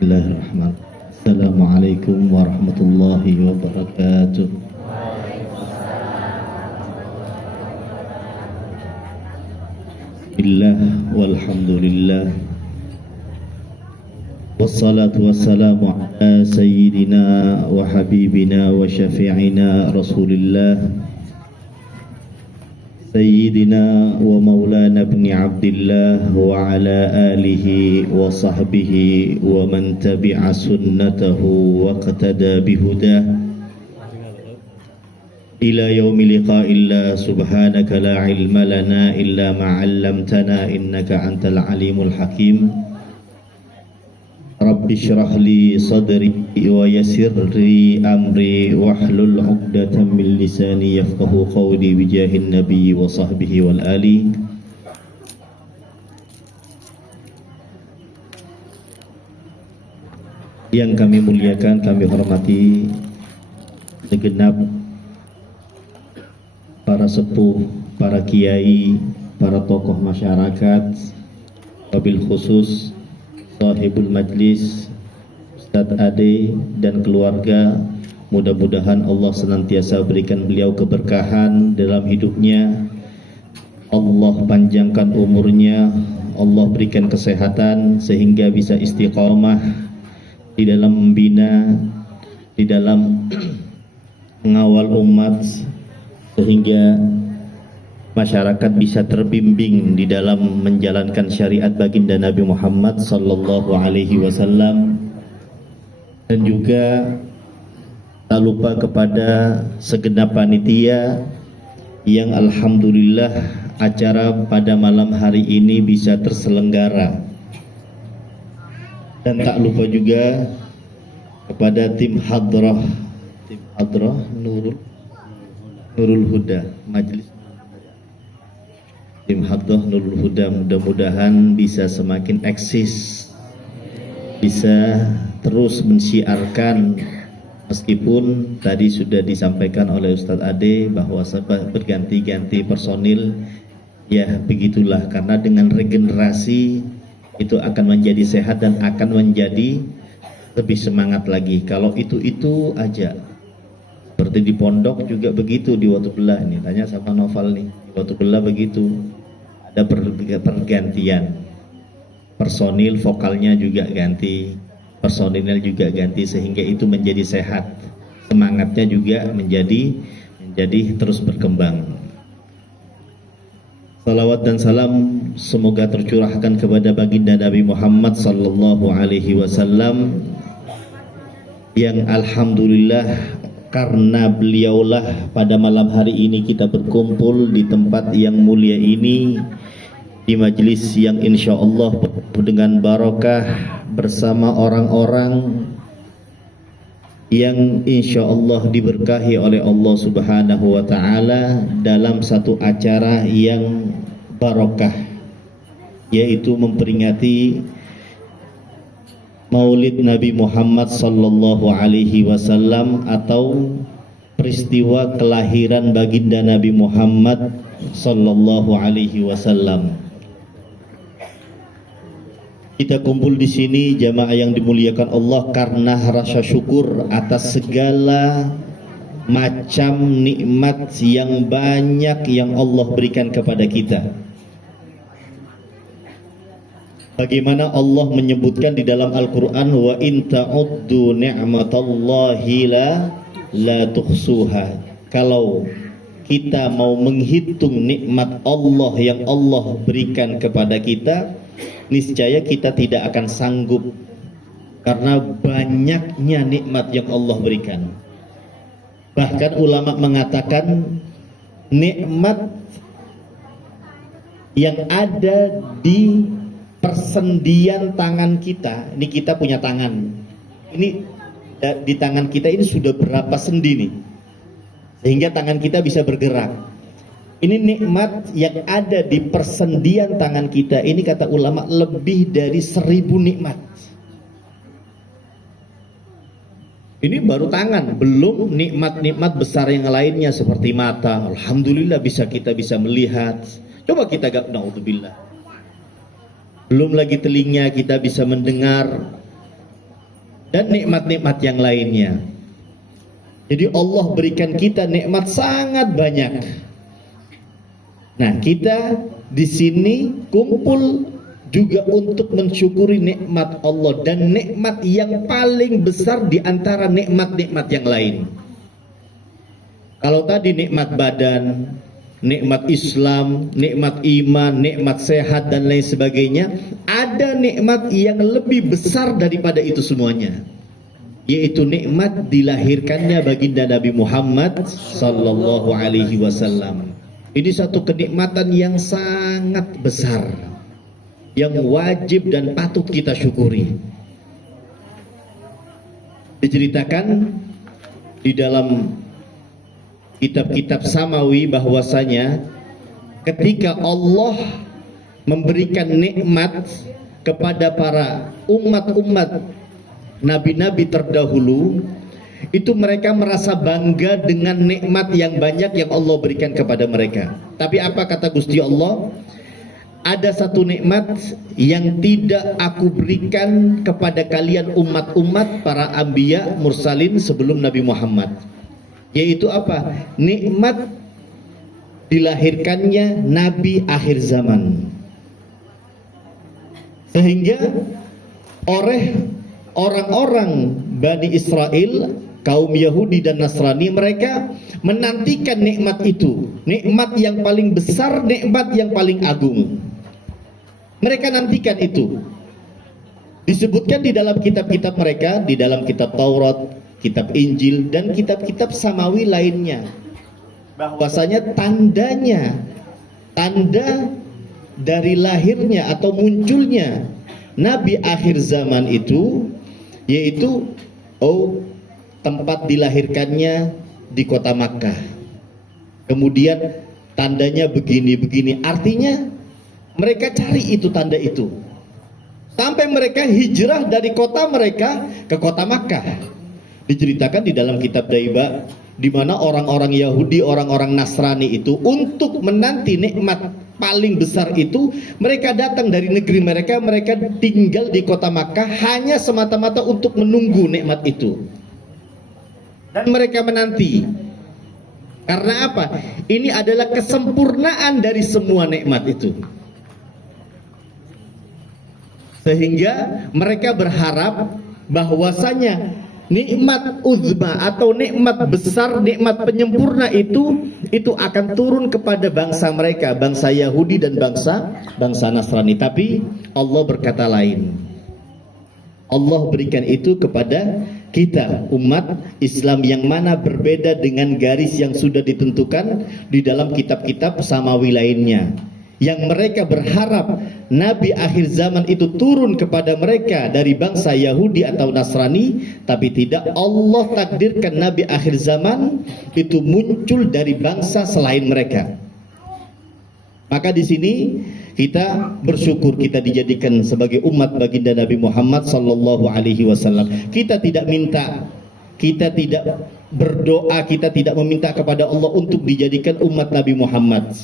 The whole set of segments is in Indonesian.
Bismillahirrahmanirrahim. Assalamualaikum warahmatullahi wabarakatuh. Bismillah walhamdulillah. Wassalatu wassalamu ala sayyidina wa habibina wa syafi'ina Rasulillah Sayyidina wa maulana ibni Abdillah wa ala alihi wa sahbihi wa man tabi'a sunnatahu wa qtada bihudah ila yaumi liqa'illah. Subhanaka la ilma lana illa ma 'allamtana innaka antal alimul hakim. Rabbi syrah li sadri wa yassir li amri wahlul 'uqdatam min lisani yafqahu qawli bijahin nabiy wa sahbihi wal ali. Yang kami muliakan, kami hormati segenap para sepuh, para kiai, para tokoh masyarakat, wabil khusus sahibul majlis Ustadz Ade dan keluarga. Mudah-mudahan Allah senantiasa berikan beliau keberkahan dalam hidupnya, Allah panjangkan umurnya, Allah berikan kesehatan sehingga bisa istiqamah di dalam membina, di dalam mengawal umat, sehingga masyarakat bisa terbimbing di dalam menjalankan syariat baginda Nabi Muhammad sallallahu alaihi wasallam. Dan juga tak lupa kepada segenap panitia yang alhamdulillah acara pada malam hari ini bisa terselenggara. Dan tak lupa juga kepada tim hadrah Nurul Huda, majelis tim hadrah Nurul Huda, mudah-mudahan bisa semakin eksis, bisa terus mensiarkan, meskipun tadi sudah disampaikan oleh Ustadz Ade bahwa berganti-ganti personil. Ya begitulah, karena dengan regenerasi itu akan menjadi sehat dan akan menjadi lebih semangat lagi. Kalau itu aja, seperti di pondok juga begitu, di Watubelah nih, tanya sama Noval nih, di Watubelah begitu, ada pergantian personil, vokalnya juga ganti, personilnya juga ganti, sehingga itu menjadi sehat, semangatnya juga menjadi terus berkembang. Salawat dan salam semoga tercurahkan kepada baginda Nabi Muhammad sallallahu alaihi wasallam, yang alhamdulillah karena beliaulah pada malam hari ini kita berkumpul di tempat yang mulia ini, di majelis yang insya Allah penuh dengan barokah, bersama orang-orang yang insya Allah diberkahi oleh Allah Subhanahu wa Ta'ala dalam satu acara yang barokah, yaitu memperingati Maulid Nabi Muhammad sallallahu alaihi wasallam atau peristiwa kelahiran baginda Nabi Muhammad sallallahu alaihi wasallam. Kita kumpul di sini jamaah yang dimuliakan Allah karena rasa syukur atas segala macam nikmat yang banyak yang Allah berikan kepada kita. Bagaimana Allah menyebutkan di dalam Al-Quran, wa in ta'uddu ni'matallahi la tuhsuha. Kalau kita mau menghitung nikmat Allah yang Allah berikan kepada kita, niscaya kita tidak akan sanggup, karena banyaknya nikmat yang Allah berikan. Bahkan ulama mengatakan nikmat yang ada di persendian tangan kita, ini kita punya tangan, ini di tangan kita ini sudah berapa sendi nih, sehingga tangan kita bisa bergerak. Ini nikmat yang ada di persendian tangan kita ini, kata ulama, lebih dari 1000 nikmat. Ini baru tangan, belum nikmat-nikmat besar yang lainnya seperti mata. Alhamdulillah kita bisa melihat. Coba kita gak, naudzubillah. Belum lagi telinga, kita bisa mendengar. dan nikmat-nikmat yang lainnya. Jadi Allah berikan kita nikmat sangat banyak. Nah, kita di sini kumpul juga untuk mensyukuri nikmat Allah, dan nikmat yang paling besar di antara nikmat-nikmat yang lain. Kalau tadi nikmat badan, nikmat Islam, nikmat iman, nikmat sehat dan lain sebagainya, ada nikmat yang lebih besar daripada itu semuanya, yaitu nikmat dilahirkannya baginda Nabi Muhammad sallallahu alaihi wasallam. Ini satu kenikmatan yang sangat besar, yang wajib dan patut kita syukuri. Diceritakan di dalam kitab-kitab samawi bahwasanya ketika Allah memberikan nikmat kepada para umat-umat nabi-nabi terdahulu, itu mereka merasa bangga dengan nikmat yang banyak yang Allah berikan kepada mereka. Tapi apa kata Gusti Allah? Ada satu nikmat yang tidak aku berikan kepada kalian umat-umat para anbiya mursalin sebelum Nabi Muhammad. Yaitu apa? Nikmat dilahirkannya Nabi akhir zaman. Sehingga oleh orang-orang Bani Israel, kaum Yahudi dan Nasrani, mereka menantikan nikmat itu, nikmat yang paling besar, nikmat yang paling agung. Mereka nantikan itu. Disebutkan di dalam kitab-kitab mereka, di dalam kitab Taurat, kitab Injil, dan kitab-kitab samawi lainnya, bahwasanya tanda dari lahirnya atau munculnya Nabi akhir zaman itu, yaitu tempat dilahirkannya di kota Makkah. Kemudian tandanya begini-begini. Artinya mereka cari itu tanda itu, sampai mereka hijrah dari kota mereka ke kota Makkah. Diceritakan di dalam kitab Daiba, di mana orang-orang Yahudi, orang-orang Nasrani itu untuk menanti nikmat paling besar itu, mereka datang dari negeri mereka, mereka tinggal di kota Makkah hanya semata-mata untuk menunggu nikmat itu. Dan mereka menanti. Karena apa? Ini adalah kesempurnaan dari semua nikmat itu. Sehingga mereka berharap bahwasanya nikmat uzma atau nikmat besar, nikmat penyempurna itu akan turun kepada bangsa mereka, bangsa Yahudi dan bangsa Nasrani. Tapi Allah berkata lain. Allah berikan itu kepada kita, umat Islam, yang mana berbeda dengan garis yang sudah ditentukan di dalam kitab-kitab samawi lainnya, yang mereka berharap Nabi akhir zaman itu turun kepada mereka dari bangsa Yahudi atau Nasrani. Tapi tidak, Allah takdirkan Nabi akhir zaman itu muncul dari bangsa selain mereka. Maka di sini kita bersyukur kita dijadikan sebagai umat baginda Nabi Muhammad sallallahu alaihi wasallam. Kita tidak minta, kita tidak berdoa, kita tidak meminta kepada Allah untuk dijadikan umat Nabi Muhammad.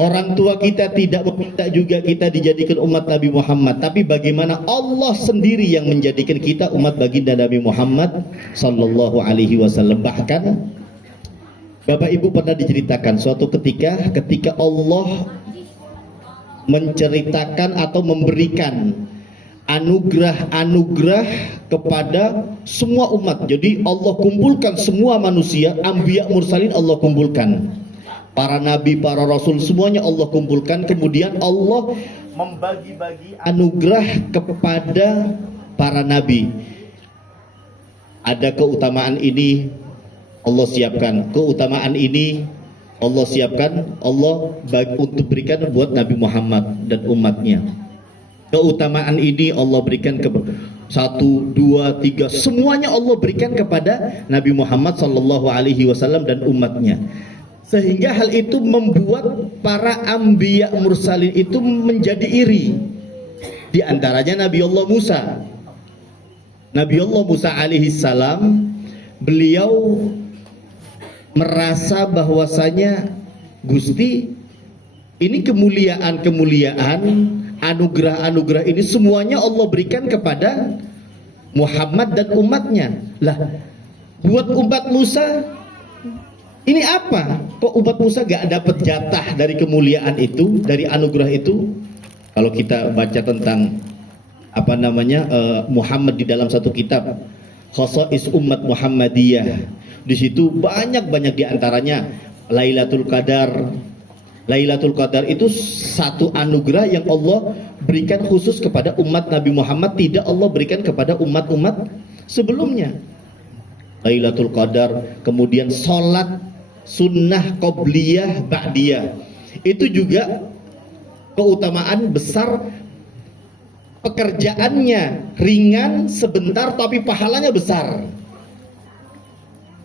Orang tua kita tidak meminta juga kita dijadikan umat Nabi Muhammad. Tapi bagaimana Allah sendiri yang menjadikan kita umat baginda Nabi Muhammad sallallahu alaihi wasallam. Bahkan Bapak Ibu pernah diceritakan suatu ketika Allah menceritakan atau memberikan anugerah kepada semua umat. Jadi Allah kumpulkan semua manusia, anbiya mursalin Allah kumpulkan. Para nabi, para rasul, semuanya Allah kumpulkan. Kemudian Allah membagi-bagi anugerah kepada para nabi. Ada keutamaan ini Allah siapkan, keutamaan ini Allah siapkan, Allah untuk berikan buat Nabi Muhammad dan umatnya. Keutamaan ini Allah berikan ke 1, 2, 3, semuanya Allah berikan kepada Nabi Muhammad sallallahu alaihi wasallam dan umatnya. Sehingga hal itu membuat para anbiya mursalin itu menjadi iri. Di antaranya Nabi Allah Musa. Nabi Allah Musa alaihi salam, beliau merasa bahwasanya Gusti, ini kemuliaan-kemuliaan, anugerah-anugerah ini semuanya Allah berikan kepada Muhammad dan umatnya. Lah, buat umat Musa ini apa? Kok umat Musa gak dapat jatah dari kemuliaan itu, dari anugerah itu? Kalau kita baca tentang Muhammad di dalam satu kitab, Khosais Umat Muhammadiyah, di situ banyak diantaranya Lailatul Qadar. Lailatul Qadar itu satu anugerah yang Allah berikan khusus kepada umat Nabi Muhammad, tidak Allah berikan kepada umat-umat sebelumnya. Lailatul Qadar, kemudian sholat sunnah qobliyah ba'diyah, itu juga keutamaan besar, pekerjaannya ringan sebentar tapi pahalanya besar,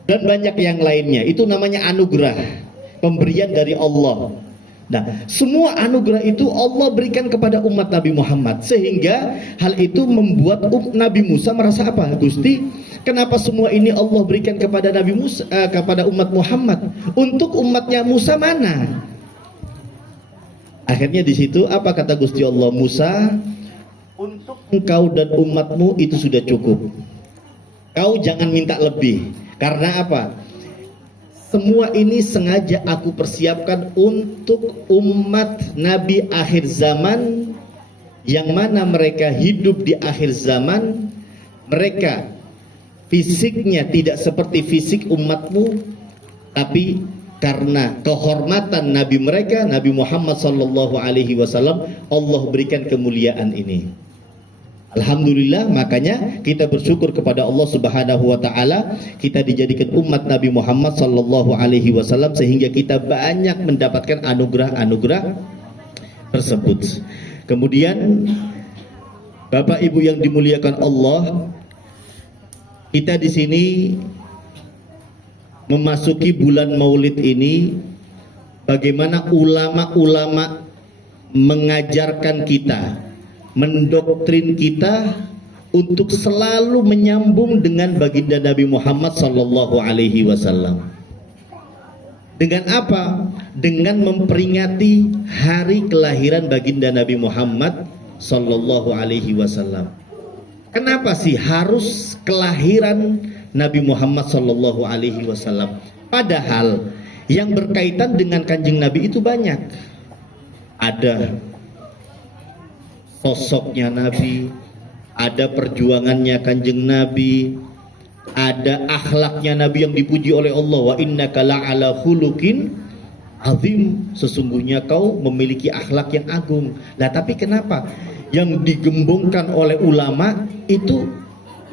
dan banyak yang lainnya. Itu namanya anugerah, pemberian dari Allah. Nah, semua anugerah itu Allah berikan kepada umat Nabi Muhammad, sehingga hal itu membuat Nabi Musa merasa apa? Gusti, kenapa semua ini Allah berikan kepada Nabi Musa, kepada umat Muhammad? Untuk umatnya Musa mana? Akhirnya di situ apa kata Gusti Allah? Musa, untuk engkau dan umatmu itu sudah cukup. Kau jangan minta lebih. Karena apa? Semua ini sengaja aku persiapkan untuk umat Nabi akhir zaman, yang mana mereka hidup di akhir zaman. Mereka fisiknya tidak seperti fisik umatmu, tapi karena kehormatan Nabi mereka, Nabi Muhammad SAW, Allah berikan kemuliaan ini. Alhamdulillah, makanya kita bersyukur kepada Allah Subhanahu wa taala, kita dijadikan umat Nabi Muhammad SAW, sehingga kita banyak mendapatkan anugerah-anugerah tersebut. Kemudian Bapak Ibu yang dimuliakan Allah, kita di sini memasuki bulan Maulid ini, bagaimana ulama-ulama mengajarkan kita, mendoktrin kita untuk selalu menyambung dengan baginda Nabi Muhammad SAW. Dengan apa? Dengan memperingati hari kelahiran baginda Nabi Muhammad SAW. Kenapa sih harus kelahiran Nabi Muhammad SAW? Padahal yang berkaitan dengan kanjeng Nabi itu banyak. Ada sosoknya Nabi, ada perjuangannya kanjeng Nabi, ada akhlaknya Nabi yang dipuji oleh Allah. Wa innaka la'ala khuluqin azim, sesungguhnya kau memiliki akhlak yang agung. Nah, tapi kenapa yang digembongkan oleh ulama itu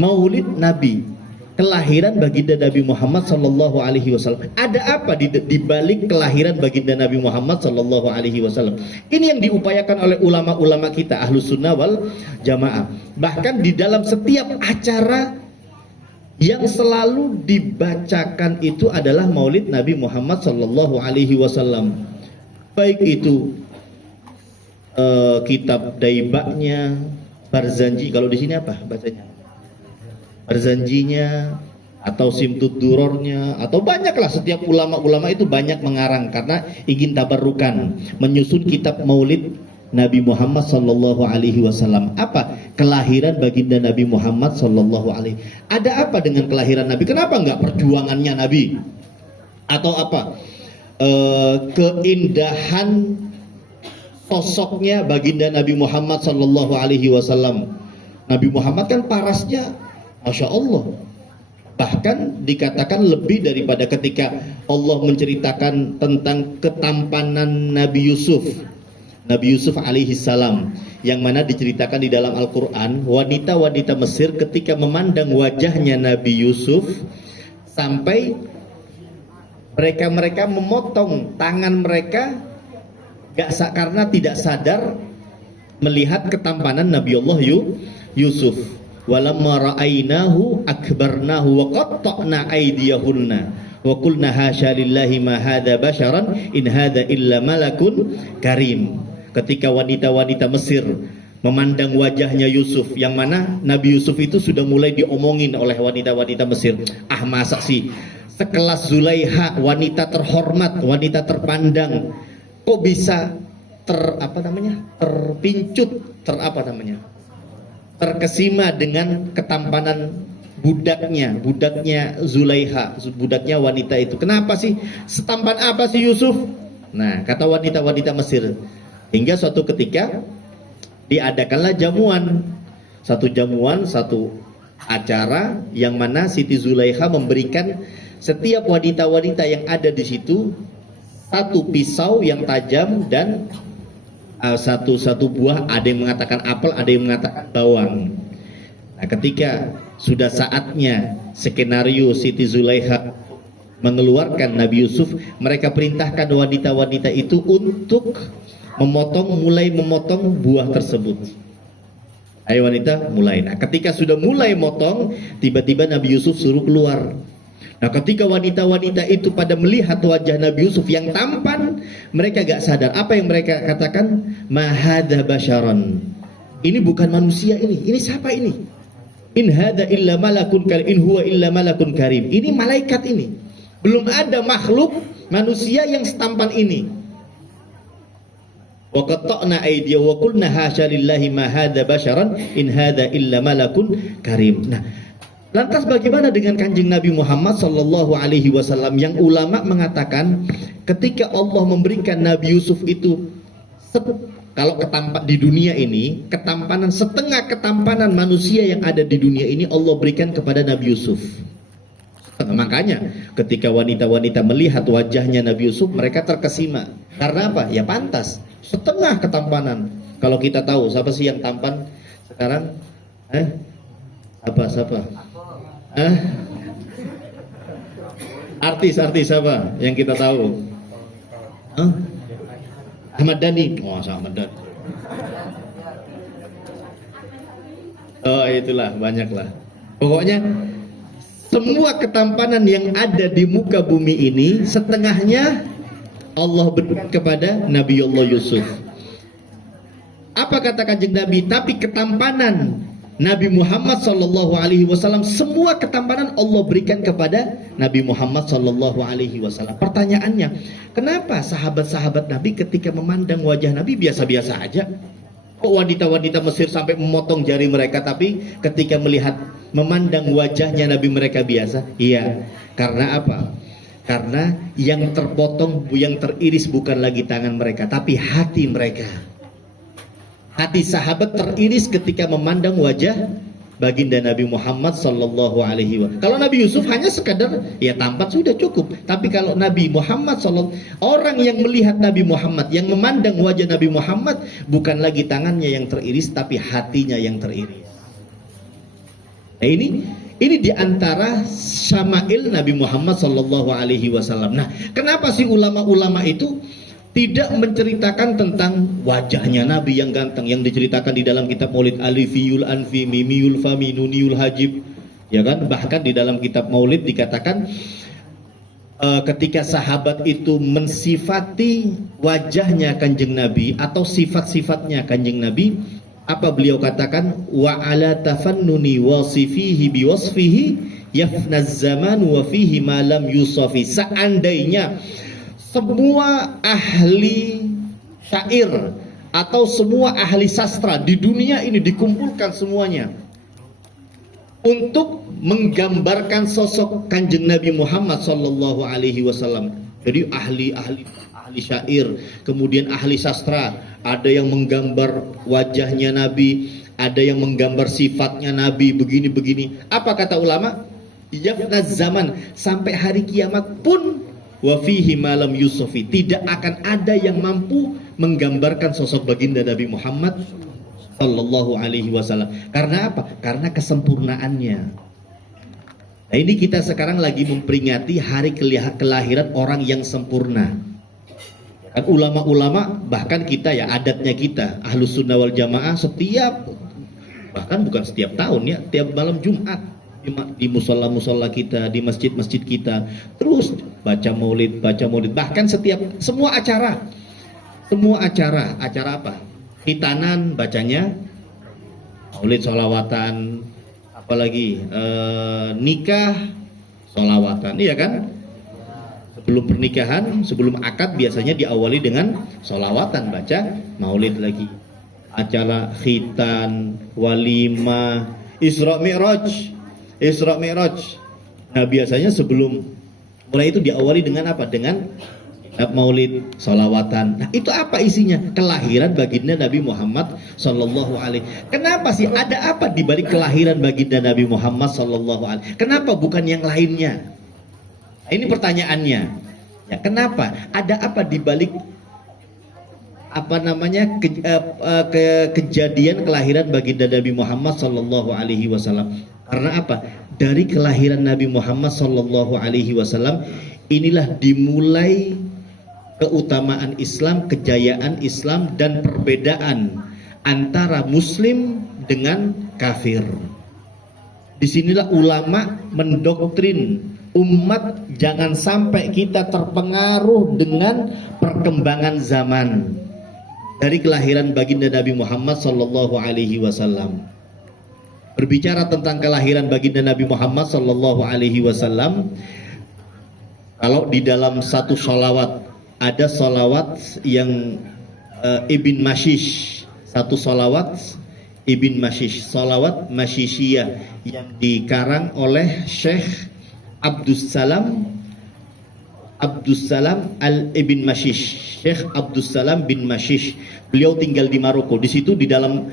Maulid Nabi, kelahiran baginda Nabi Muhammad SAW? Ada apa di balik kelahiran baginda Nabi Muhammad SAW? Ini yang diupayakan oleh ulama-ulama kita Ahlus Sunnah wal Jamaah. Bahkan di dalam setiap acara yang selalu dibacakan itu adalah Maulid Nabi Muhammad SAW. Baik itu kitab daibaknya, Barzanji, kalau di sini apa bacanya? Barzanjinya, atau Simtud Durornya, atau banyaklah, setiap ulama-ulama itu banyak mengarang karena ingin tabarrukan menyusun kitab Maulid Nabi Muhammad SAW. Apa? Kelahiran baginda Nabi Muhammad SAW. Ada apa dengan kelahiran Nabi? Kenapa enggak perjuangannya Nabi? Atau apa? Keindahan sosoknya baginda Nabi Muhammad SAW. Nabi Muhammad kan parasnya Masya Allah, bahkan dikatakan lebih daripada ketika Allah menceritakan tentang ketampanan Nabi Yusuf alaihi salam, yang mana diceritakan di dalam Al-Quran, wanita-wanita Mesir ketika memandang wajahnya Nabi Yusuf, sampai mereka memotong tangan mereka karena tidak sadar melihat ketampanan Nabi Allah Yusuf. Walamma ra'ainahu akbarnahu wa qatta'na aydiyahunna wa qulna hasya lillahi ma hadza basharan in hadza illa malakun karim. Ketika wanita-wanita Mesir memandang wajahnya Yusuf, yang mana Nabi Yusuf itu sudah mulai diomongin oleh wanita-wanita Mesir. Ah, masa sih sekelas Zulaiha, wanita terhormat, wanita terpandang, kok bisa terpincut, terkesima dengan ketampanan budaknya Zulaiha, budaknya wanita itu. Kenapa sih? Setampan apa sih Yusuf? Nah, kata wanita-wanita Mesir. Hingga suatu ketika diadakanlah satu acara yang mana Siti Zulaiha memberikan setiap wanita-wanita yang ada di situ satu pisau yang tajam dan satu buah, ada yang mengatakan apel, ada yang mengatakan bawang. Nah, ketika sudah saatnya skenario Siti Zulaiha mengeluarkan Nabi Yusuf, mereka perintahkan wanita-wanita itu untuk mulai memotong buah tersebut. Ayo wanita, mulai. Nah, ketika sudah mulai motong, tiba-tiba Nabi Yusuf suruh keluar. Nah, ketika wanita-wanita itu pada melihat wajah Nabi Yusuf yang tampan, mereka gak sadar. Apa yang mereka katakan? Ma hadza basyaron. Ini bukan manusia ini. Ini siapa ini? In hadza illa malakun karim. In huwa illa malakun karim. Ini malaikat ini. Belum ada makhluk manusia yang setampan ini. Wa qatta'na aydiyahum wa qulna hasya lillahi ma hadza basyaran in hadza illa malakun karim. Nah, lantas bagaimana dengan Kanjeng Nabi Muhammad sallallahu alaihi wasallam yang ulama mengatakan ketika Allah memberikan Nabi Yusuf itu kalau di dunia ini ketampanan setengah ketampanan manusia yang ada di dunia ini Allah berikan kepada Nabi Yusuf. Makanya ketika wanita-wanita melihat wajahnya Nabi Yusuf, mereka terkesima. Karena apa? Ya pantas, setengah ketampanan. Kalau kita tahu siapa sih yang tampan sekarang? Siapa? Artis apa yang kita tahu? Ahmad Dhani. Oh, Ahmad Dhani. Oh, itulah, banyaklah. Pokoknya semua ketampanan yang ada di muka bumi ini setengahnya Allah berikan kepada Nabi Allah Yusuf. Apa kata Kanjeng Nabi? Tapi ketampanan Nabi Muhammad sallallahu alaihi wasallam, semua ketampanan Allah berikan kepada Nabi Muhammad sallallahu alaihi wasallam. Pertanyaannya, kenapa sahabat-sahabat Nabi ketika memandang wajah Nabi biasa-biasa aja? Kok wanita-wanita Mesir sampai memotong jari mereka, tapi ketika memandang wajahnya Nabi mereka biasa? Iya, karena apa? Karena yang terpotong, yang teriris bukan lagi tangan mereka, tapi hati mereka. Hati sahabat teriris ketika memandang wajah baginda Nabi Muhammad sallallahu alaihi wasallam. Kalau Nabi Yusuf hanya sekadar ya tampan sudah cukup. Tapi kalau Nabi Muhammad orang yang melihat Nabi Muhammad, yang memandang wajah Nabi Muhammad, bukan lagi tangannya yang teriris, tapi hatinya yang teriris. Nah, ini diantara syama'il Nabi Muhammad sallallahu alaihi wasallam. Nah, kenapa sih ulama-ulama itu tidak menceritakan tentang wajahnya Nabi yang ganteng yang diceritakan di dalam kitab Maulid, Alifiyul Anfi, Mimiyul Fami, Nuniyul Hajib, ya kan? Bahkan di dalam kitab Maulid dikatakan ketika sahabat itu mensifati wajahnya Kanjeng Nabi atau sifat-sifatnya Kanjeng Nabi, apa beliau katakan? Wa ala tafannuni wasifihi biwasfihi yafnaz zaman wa fihi ma lam yusafi. Seandainya semua ahli syair atau semua ahli sastra di dunia ini dikumpulkan semuanya untuk menggambarkan sosok Kanjeng Nabi Muhammad sallallahu alaihi wasallam. Jadi ahli syair, kemudian ahli sastra, ada yang menggambar wajahnya Nabi, ada yang menggambar sifatnya Nabi begini-begini. Apa kata ulama? Yafnaz zaman, sampai hari kiamat pun wa fihi malam yusufi, tidak akan ada yang mampu menggambarkan sosok baginda Nabi Muhammad sallallahu alaihi wasallam. Karena apa? Karena kesempurnaannya. Nah, ini kita sekarang lagi memperingati hari kelahiran orang yang sempurna. Kan ulama-ulama, bahkan kita ya, adatnya kita Ahlus Sunnah wal Jamaah setiap, bahkan bukan setiap tahun ya, tiap malam Jumat di musola-musola kita, di masjid-masjid kita, terus baca maulid, bahkan semua acara apa? Hitanan bacanya maulid, sholawatan, apalagi nikah, sholawatan, iya kan? Sebelum pernikahan, sebelum akad biasanya diawali dengan sholawatan, baca maulid lagi. acara khitan, walimah, Isra Mi'raj. Nah, biasanya sebelum mulai itu diawali dengan apa? Dengan maulid, sholawatan. Nah, itu apa isinya? Kelahiran baginda Nabi Muhammad Sallallahu Alaihi. Kenapa sih? Ada apa di balik kelahiran baginda Nabi Muhammad Sallallahu Alaihi? Kenapa bukan yang lainnya? Nah, ini pertanyaannya. Ya, kenapa? Ada apa di balik kejadian kelahiran baginda Nabi Muhammad Sallallahu Alaihi Wasallam? Karena apa? Dari kelahiran Nabi Muhammad Sallallahu Alaihi Wasallam inilah dimulai keutamaan Islam, kejayaan Islam, dan perbedaan antara Muslim dengan kafir. Disinilah ulama mendoktrin umat jangan sampai kita terpengaruh dengan perkembangan zaman. Dari kelahiran baginda Nabi Muhammad Sallallahu Alaihi Wasallam. Berbicara tentang kelahiran baginda Nabi Muhammad Sallallahu Alaihi Wasallam, kalau di dalam satu sholawat ada sholawat yang Ibn Mashish, satu sholawat Ibn Mashish, sholawat Mashishiyah yang dikarang oleh Syekh Abdussalam Ibn Mashish, Syekh Abdussalam bin Mashish. Beliau tinggal di Maroko. Di situ di dalam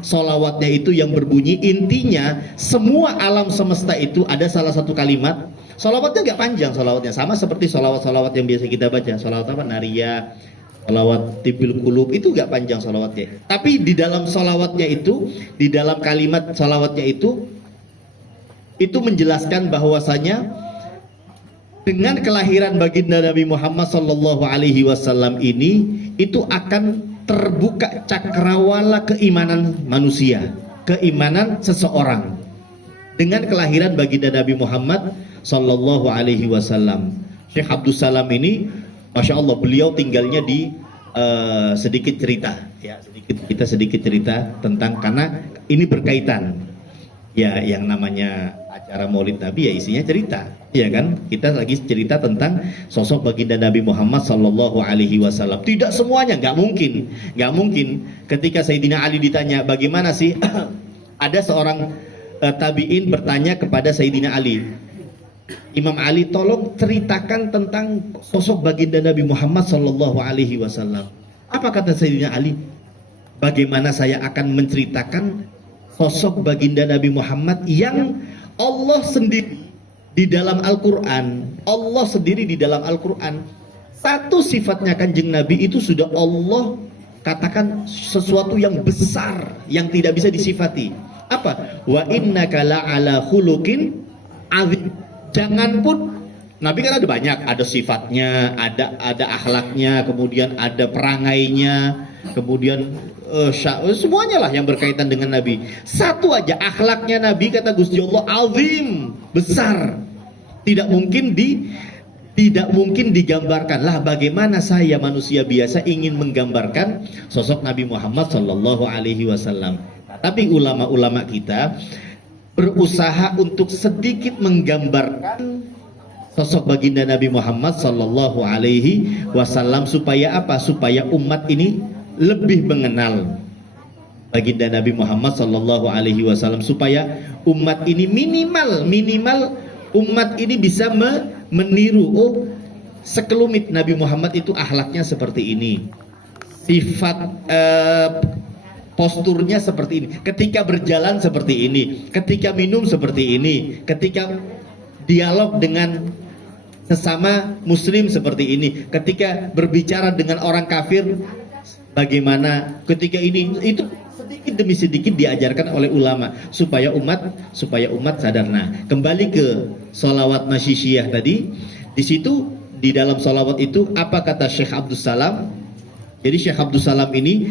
sholawatnya itu yang berbunyi, intinya semua alam semesta itu ada salah satu kalimat. Sholawatnya nggak panjang, sholawatnya sama seperti sholawat yang biasa kita baca. Sholawat apa? Nariyah, sholawat Tibil Qulub, itu nggak panjang sholawatnya. Tapi di dalam sholawatnya itu, di dalam kalimat sholawatnya itu menjelaskan bahwasanya dengan kelahiran baginda Nabi Muhammad Sallallahu Alaihi Wasallam ini, itu akan terbuka cakrawala keimanan manusia, keimanan seseorang. Dengan kelahiran baginda Nabi Muhammad Sallallahu Alaihi Wasallam. Syekh Abdussalam ini, masya Allah, beliau tinggalnya di sedikit cerita, ya, sedikit cerita tentang, karena ini berkaitan, ya, yang namanya acara Maulid Nabi ya isinya cerita, ya kan? Kita lagi cerita tentang sosok baginda Nabi Muhammad Sallallahu Alaihi Wasallam. Tidak semuanya, nggak mungkin. Ketika Sayyidina Ali ditanya bagaimana sih, ada seorang tabi'in bertanya kepada Sayyidina Ali, Imam Ali, tolong ceritakan tentang sosok baginda Nabi Muhammad Sallallahu Alaihi Wasallam. Apa kata Sayyidina Ali? Bagaimana saya akan menceritakan sosok baginda Nabi Muhammad yang Allah sendiri di dalam Al-Quran, satu sifatnya kanjeng Nabi itu sudah Allah katakan sesuatu yang besar yang tidak bisa disifati. Apa? Wa innaka la'ala khuluqin azim. Jangan pun Nabi kan ada banyak, ada sifatnya, ada akhlaknya, kemudian ada perangainya, kemudian semuanya lah yang berkaitan dengan Nabi. Satu aja akhlaknya Nabi, kata Gusti Allah, azim, besar, tidak mungkin digambarkan. Lah bagaimana saya manusia biasa ingin menggambarkan sosok Nabi Muhammad Sallallahu Alaihi Wasallam. Tapi ulama-ulama kita berusaha untuk sedikit menggambarkan sosok baginda Nabi Muhammad Sallallahu Alaihi Wasallam, supaya apa? Supaya umat ini lebih mengenal baginda Nabi Muhammad Sallallahu Alaihi Wasallam, supaya umat ini minimal umat ini bisa meniru, oh sekelumit Nabi Muhammad itu akhlaknya seperti ini, sifat posturnya seperti ini, ketika berjalan seperti ini, ketika minum seperti ini, ketika dialog dengan sesama muslim seperti ini, ketika berbicara dengan orang kafir bagaimana, ketika ini, itu sedikit demi sedikit diajarkan oleh ulama supaya umat sadar. Nah, kembali ke sholawat Mashishiyah tadi, di situ di dalam sholawat itu apa kata Syekh Abdussalam? Jadi Syekh Abdussalam ini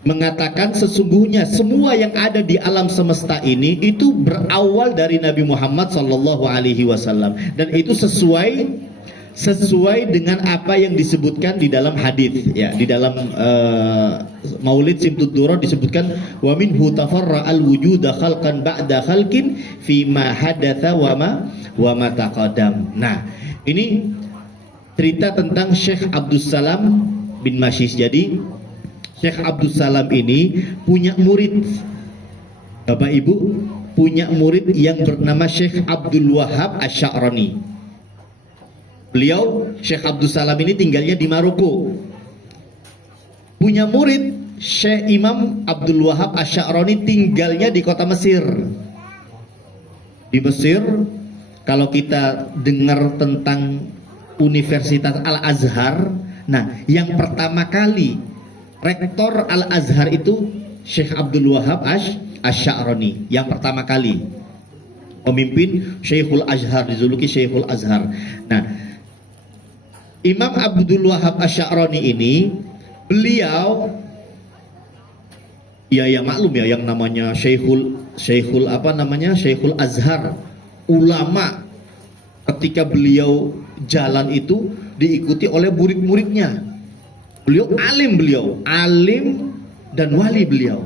mengatakan sesungguhnya semua yang ada di alam semesta ini itu berawal dari Nabi Muhammad Sallallahu Alaihi Wasallam, dan itu sesuai dengan apa yang disebutkan di dalam hadis, ya, di dalam Maulid Simtud Durrah disebutkan wa minhu tafarra'al wujuda khalqan ba'da khalqin fi ma hadatha wa ma taqaddam. Nah, ini cerita tentang Syekh Abdussalam bin Mashish. Jadi Syekh Abdul Salam ini punya murid, Bapak Ibu, punya murid yang bernama Syekh Abdul Wahab Asy-Sya'rani. Beliau, Syekh Abdul Salam ini tinggalnya di Maroko. Punya murid Syekh Imam Abdul Wahab Asy-Sya'rani tinggalnya di kota Mesir. Di Mesir, kalau kita dengar tentang Universitas Al-Azhar, nah yang pertama kali rektor Al-Azhar itu Syekh Abdul Wahab Asy-Sya'rani, yang pertama kali pemimpin Syekhul Azhar, dijuluki Syekhul Azhar. Nah, Imam Abdul Wahab Asy-Sya'rani ini, beliau ya yang maklum ya, yang namanya Syekhul Azhar, ulama. Ketika beliau jalan itu diikuti oleh murid-muridnya. Beliau alim dan wali beliau.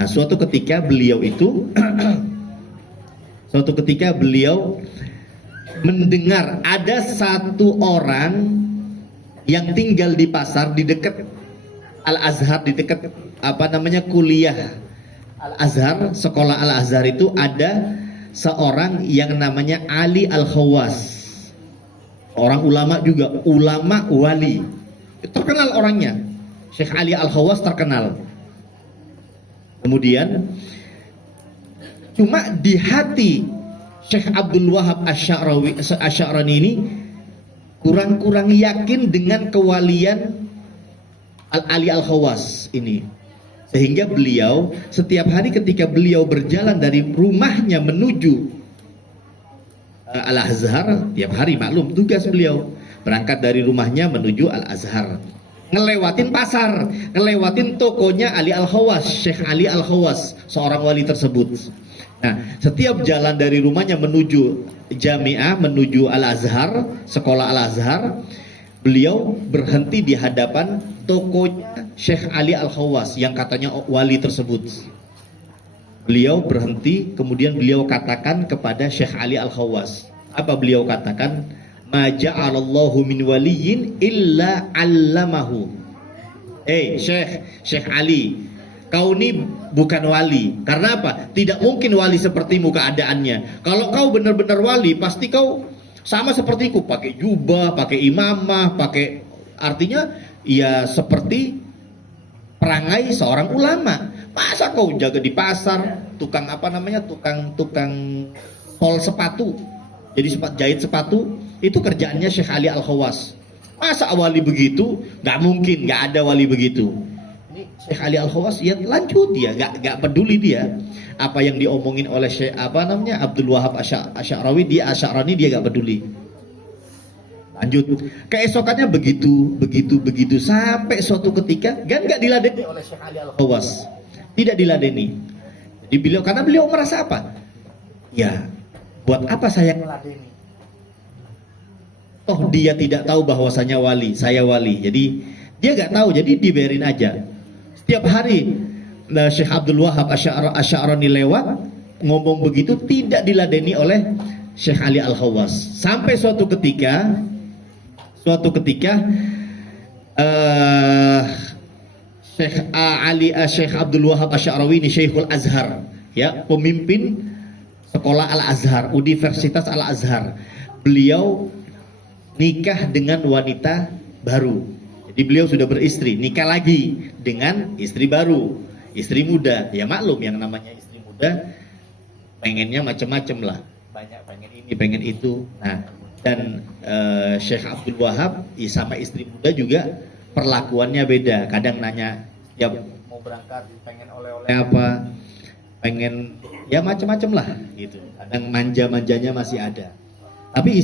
Nah, suatu ketika beliau mendengar ada satu orang yang tinggal di pasar di dekat Al-Azhar, di dekat kuliah Al-Azhar, sekolah Al-Azhar itu ada seorang yang namanya Ali Al-Khawas. Orang ulama juga, ulama wali. Terkenal orangnya. Syekh Ali Al-Khawas terkenal. Kemudian cuma di hati Syekh Abdul Wahab Asy-Sya'rani ini kurang yakin dengan kewalian Ali Al-Khawas ini. Sehingga beliau setiap hari ketika beliau berjalan dari rumahnya menuju Al-Azhar, tiap hari maklum tugas beliau berangkat dari rumahnya menuju Al-Azhar, ngelewatin pasar, ngelewatin tokonya Ali Al-Khawas, Syekh Ali Al-Khawas, seorang wali tersebut. Nah, setiap jalan dari rumahnya menuju Jami'ah, menuju Al-Azhar, sekolah Al-Azhar, beliau berhenti di hadapan tokonya Syekh Ali Al-Khawas yang katanya wali tersebut. Beliau berhenti, kemudian beliau katakan kepada Syekh Ali Al-Khawas. Apa beliau katakan? Ma ja'alallahu min waliyin illa 'allamahu. Syekh Ali, kau ini bukan wali. Karena apa? Tidak mungkin wali sepertimu keadaannya. Kalau kau benar-benar wali, pasti kau sama sepertiku, pakai jubah, pakai imamah, artinya ya seperti perangai seorang ulama. Masa kau jaga di pasar, tukang tol sepatu, jadi jahit sepatu, itu kerjaannya Syekh Ali Al-Khawas. Masa wali begitu? Gak mungkin, gak ada wali begitu. Ini Syekh Ali Al-Khawas ya lanjut, dia gak peduli dia apa yang diomongin oleh Syekh Abdul Wahab Asy-Sya'rani, dia gak peduli. Lanjut, keesokannya begitu sampai suatu ketika gak diladeni oleh Syekh Ali Al-Khawas, tidak diladeni. Jadi karena beliau merasa apa? Ya, buat apa saya meladeni? Toh dia tidak tahu bahwasanya saya wali. Jadi dia gak tahu, jadi dibiarin aja. Setiap hari Syekh Abdul Wahab Asy-Sya'rani lewat ngomong begitu, tidak diladeni oleh Syekh Ali Al-Khawas. Sampai suatu ketika Syekh Abdul Wahab Asy-Sya'rani ini Syekhul Azhar, ya, pemimpin sekolah Al-Azhar, Universitas Al-Azhar. Beliau nikah dengan wanita baru. Jadi beliau sudah beristri, nikah lagi dengan istri baru, istri muda. Ya maklum, yang namanya istri muda pengennya macam-macam lah, banyak, pengen ini, pengen itu. Nah, dan Syekh Abdul Wahab sama istri muda juga perlakuannya beda. Kadang nanya, ya mau berangkat pengen oleh-oleh apa, pengen ya macam-macam lah gitu. Kadang manja-manjanya masih ada. Tapi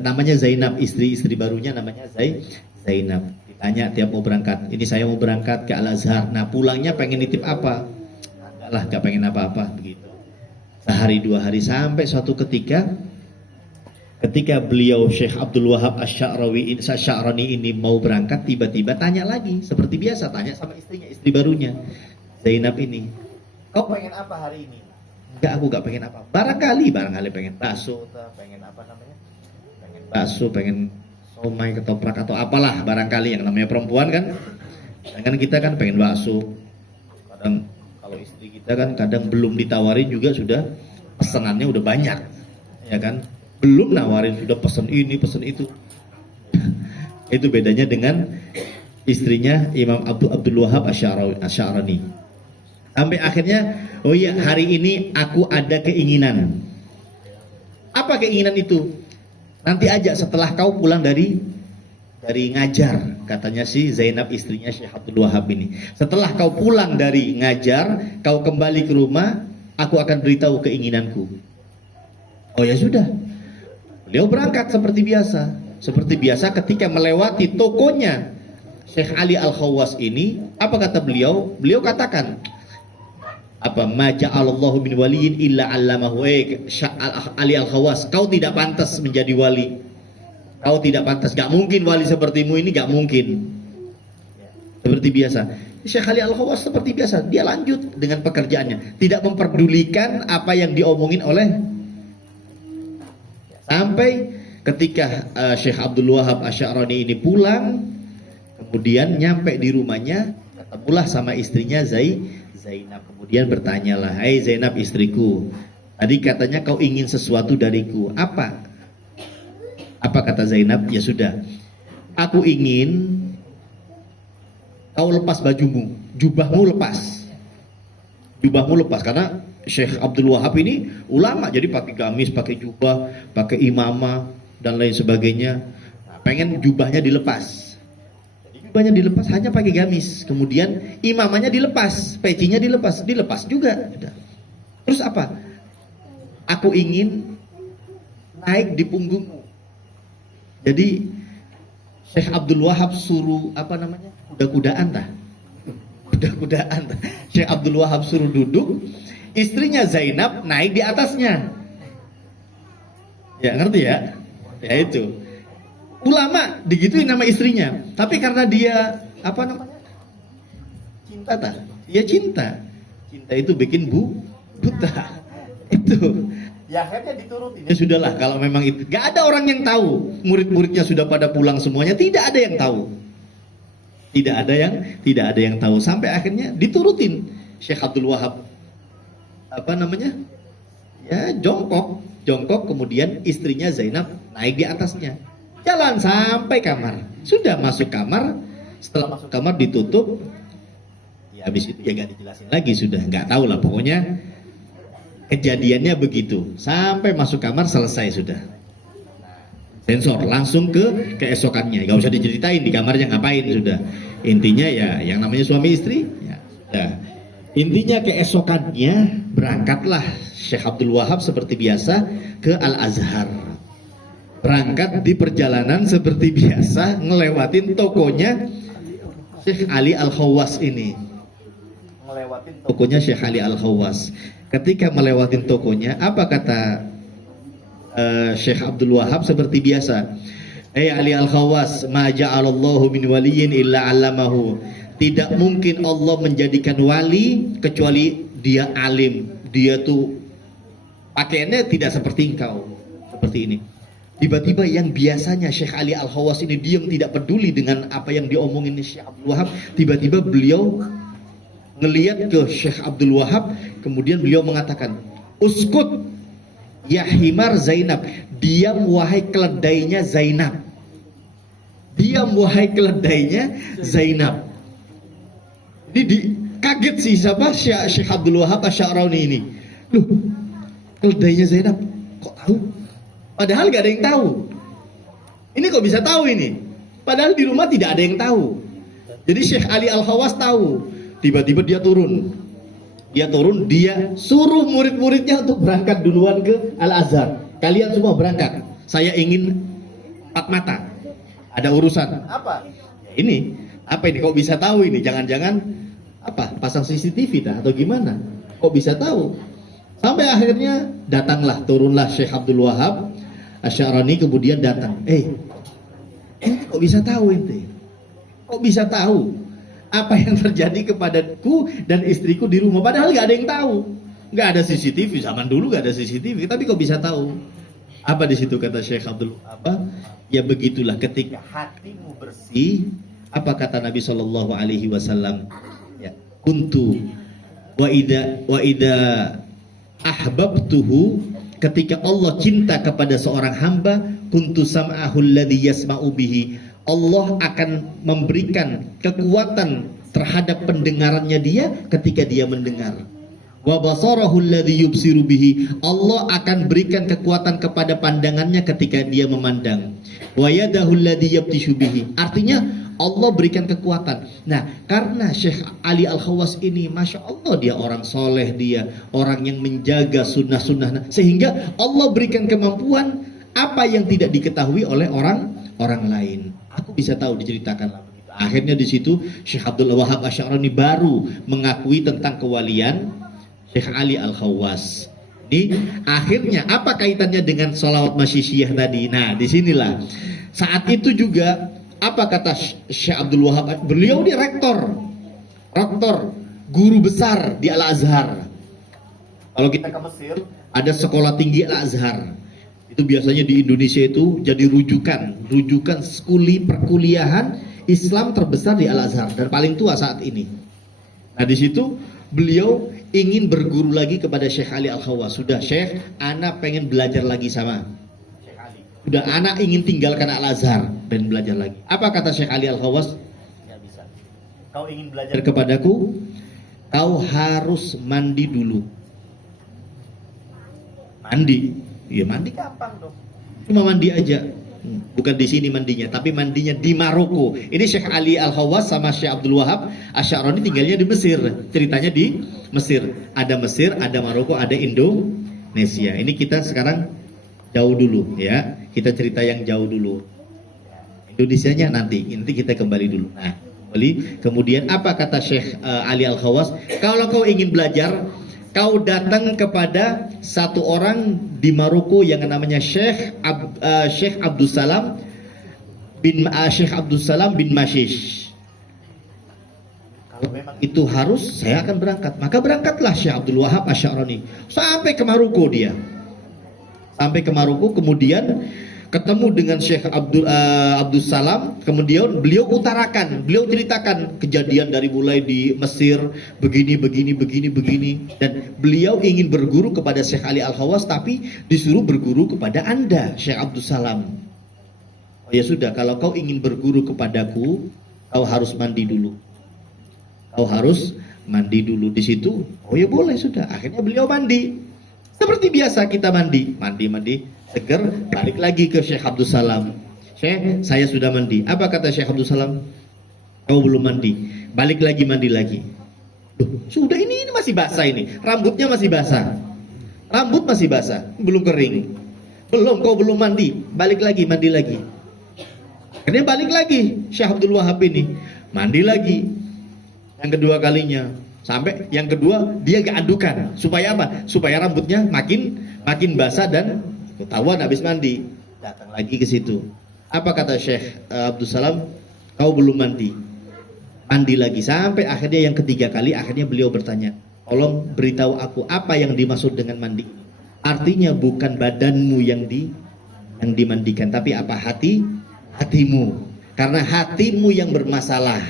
namanya Zainab, istri barunya namanya Zainab. Ditanya tiap mau berangkat, ini saya mau berangkat ke Al-Azhar. Nah, pulangnya pengen nitip apa? Enggak lah, gak pengen apa-apa begitu. Sehari dua hari sampai suatu ketika beliau Syekh Abdul Wahab Asy-Sya'rani ini mau berangkat, tiba-tiba tanya lagi seperti biasa, tanya sama istrinya, istri barunya Zainab ini, kau pengen apa hari ini? Enggak, aku gak pengen apa. Barangkali pengen bakso, pengen bakso, pengen somai, ketoprak atau apalah, barangkali. Yang namanya perempuan kan Kan kita kan pengen bakso, kadang kalau istri kita kan kadang belum ditawarin juga sudah pesenannya udah banyak, ya kan? Belum nawarin sudah pesen ini pesen itu. Itu bedanya dengan istrinya Imam Abdul Wahab Asy'arani. Sampai akhirnya, oh iya hari ini aku ada keinginan. Apa keinginan itu? Nanti aja setelah kau pulang dari ngajar, katanya si Zainab istrinya Syekh Abdul Wahab ini. Setelah kau pulang dari ngajar, kau kembali ke rumah, aku akan beritahu keinginanku. Oh ya sudah. Beliau berangkat seperti biasa. Seperti biasa ketika melewati tokonya Syekh Ali Al-Khawwas ini, apa kata beliau? Beliau katakan, apa ma ja'alallahu min waliyin illa 'allamahu. Ali Al-Khawwas, kau tidak pantas menjadi wali. Kau tidak pantas, gak mungkin wali sepertimu ini, gak mungkin. Seperti biasa. Syekh Ali Al-Khawwas seperti biasa, dia lanjut dengan pekerjaannya, tidak memperdulikan apa yang diomongin oleh. Sampai ketika Syekh Abdul Wahab Asy'arani ini pulang, kemudian nyampe di rumahnya, ketemulah sama istrinya Zainab. Kemudian bertanyalah, "Hai Zainab istriku, tadi katanya kau ingin sesuatu dariku. Apa?" Apa kata Zainab? Ya sudah, aku ingin kau lepas bajumu, jubahmu lepas. Jubahmu lepas, karena Syekh Abdul Wahab ini ulama, jadi pakai gamis, pakai jubah, pakai imamah dan lain sebagainya. Nah, pengen jubahnya dilepas. Jubahnya dilepas hanya pakai gamis. Kemudian imamahnya dilepas, pecinya dilepas juga. Terus apa? Aku ingin naik di punggungmu. Jadi Syekh Abdul Wahab suruh kuda-kudaan. Syekh Abdul Wahab suruh duduk, istrinya Zainab naik di atasnya. Ya ngerti ya? Ya itu. Ulama digituin nama istrinya. Tapi karena dia cinta tak? Dia cinta. Cinta itu bikin buta. Itu. Ya akhirnya diturutin. Ya sudahlah, kalau memang itu. Gak ada orang yang tahu. Murid-muridnya sudah pada pulang semuanya, tidak ada yang tahu. Tidak ada yang tahu. Sampai akhirnya diturutin. Syekh Abdul Wahab ya jongkok, kemudian istrinya Zainab naik di atasnya. Jalan sampai kamar. Sudah masuk kamar, setelah masuk kamar ditutup. Ya habis itu ya gak dijelasin lagi, sudah nggak tahu lah, pokoknya kejadiannya begitu. Sampai masuk kamar selesai sudah. Sensor langsung ke keesokannya. Gak usah diceritain di kamarnya ngapain sudah. Intinya ya yang namanya suami istri. Ya, sudah. Intinya keesokannya berangkatlah Syekh Abdul Wahab seperti biasa ke Al-Azhar. Berangkat di perjalanan seperti biasa, ngelewatin tokonya Syekh Ali Al-Khawwas ini. Ngelewatin tokonya Syekh Ali Al-Khawwas. Ketika melewatin tokonya, apa kata Syekh Abdul Wahab seperti biasa? Ali Al-Khawwas, ma ja'alallahu min waliyin illa 'allamahu. Tidak mungkin Allah menjadikan wali kecuali dia alim. Dia tuh pakaiannya tidak seperti engkau, seperti ini. Tiba-tiba yang biasanya Syekh Ali Al-Khawwas ini diam, tidak peduli dengan apa yang diomongin Syekh Abdul Wahab, tiba-tiba beliau ngelihat ke Syekh Abdul Wahab, kemudian beliau mengatakan, "Uskut ya himar Zainab." Diam wahai keledainya Zainab. Diam wahai keledainya Zainab. Ini kaget sih siapa? Syekh Abdul Wahab Asy'arani ini. Loh, keledainya Zainab kok tahu? Padahal gak ada yang tahu. Ini kok bisa tahu ini? Padahal di rumah tidak ada yang tahu. Jadi Syekh Ali Al-Khawwas tahu. Tiba-tiba dia turun, dia suruh murid-muridnya untuk berangkat duluan ke Al-Azhar. Kalian semua berangkat, saya ingin 4 mata, ada urusan. Apa? Ya ini, apa ini, kok bisa tahu ini? Jangan-jangan pasang CCTV atau gimana? Kok bisa tahu? Sampai akhirnya turunlah Syekh Abdul Wahab Asy'arani, kemudian datang. Ente kok bisa tahu ente? Kok bisa tahu apa yang terjadi kepadaku dan istriku di rumah? Padahal gak ada yang tahu, gak ada CCTV, zaman dulu gak ada CCTV, tapi kok bisa tahu? Apa di situ kata Syekh Abdul? Ya begitulah, ketika hatimu bersih, Apa kata Nabi Shallallahu Alaihi Wasallam? Ya, kuntu wa ida ahbabtuhu, ketika Allah cinta kepada seorang hamba, kuntu sam'ahu alladhi yasma'u bihi, Allah akan memberikan kekuatan terhadap pendengarannya dia ketika dia mendengar. Wa basarahu alladhi yubsiru bihi, Allah akan berikan kekuatan kepada pandangannya ketika dia memandang. Wa yadahu alladhi yabtishu bihi, artinya Allah berikan kekuatan. Nah, karena Syekh Ali Al-Khawas ini, Masya Allah, dia orang soleh, dia orang yang menjaga sunnah-sunnah, sehingga Allah berikan kemampuan apa yang tidak diketahui oleh orang lain. Aku bisa tahu, diceritakan lah begitu. Akhirnya di situ Syekh Abdul Wahab Asy'arani baru mengakui tentang kewalian Syekh Ali Al-Khawas. Ini akhirnya apa kaitannya dengan sholawat masyisiyah tadi? Nah, disinilah saat itu juga apa kata Syekh Abdul Wahab? Beliau ini rektor, guru besar di Al-Azhar. Kalau kita ke Mesir, ada sekolah tinggi Al-Azhar. Itu biasanya di Indonesia itu jadi rujukan skuli perkuliahan Islam terbesar di Al-Azhar dan paling tua saat ini. Nah, di situ beliau ingin berguru lagi kepada Syekh Ali Al-Khawas. Sudah, Syekh, ana pengen belajar lagi sama Syekh Ali. Sudah, ana ingin tinggalkan Al-Azhar dan belajar lagi. Apa kata Syekh Ali Al-Khawas? Nggak bisa. Kau ingin belajar kepadaku, kau harus mandi dulu. Mandi? Ya mandi gampang dong. Cuma mandi aja. Bukan di sini mandinya, tapi mandinya di Maroko. Ini Syekh Ali Al-Khawas sama Syekh Abdul Wahab Asy'arani tinggalnya di Mesir. Ceritanya di Mesir. Ada Mesir, ada Maroko, ada Indonesia. Ini kita sekarang jauh dulu ya. Kita cerita yang jauh dulu. Indonesianya nanti kita kembali dulu. Nah, kemudian apa kata Syekh Ali Al-Khawas? Kalau kau ingin belajar, kau datang kepada satu orang di Maroko yang namanya Syekh Abdus Salam bin Mashish. Kalau memang itu harus, saya akan berangkat. Maka berangkatlah Syekh Abdul Wahab Asy'arani sampai ke Maroko dia. Sampai ke Maroko, kemudian ketemu dengan Syekh Abdus Salam, kemudian beliau ceritakan kejadian dari mulai di Mesir begini, dan beliau ingin berguru kepada Syekh Ali Al-Khawas, tapi disuruh berguru kepada Anda, Syekh Abdus Salam. Oh ya sudah, kalau kau ingin berguru kepadaku, kau harus mandi dulu. Di situ, oh ya boleh, sudah. Akhirnya beliau mandi. Seperti biasa kita mandi, seger, balik lagi ke Syekh Abdus Salam. Syekh, saya sudah mandi. Apa kata Syekh Abdus Salam? Kau belum mandi. Balik lagi, mandi lagi. Sudah, ini masih basah ini. Rambutnya masih basah. Rambut masih basah, belum kering. Kau belum mandi. Balik lagi, mandi lagi. Akhirnya balik lagi Syekh Abdul Wahab ini. Mandi lagi. Yang kedua kalinya. Sampai yang kedua dia keadukan. Supaya apa? Supaya rambutnya makin basah dan ketahuan habis mandi. Datang lagi ke situ. Apa kata Syekh Abdus Salam? Kau belum mandi. Mandi lagi. Sampai akhirnya yang ketiga kali, akhirnya beliau bertanya, tolong beritahu aku apa yang dimaksud dengan mandi. Artinya bukan badanmu yang dimandikan, tapi apa? Hatimu. Karena hatimu yang bermasalah.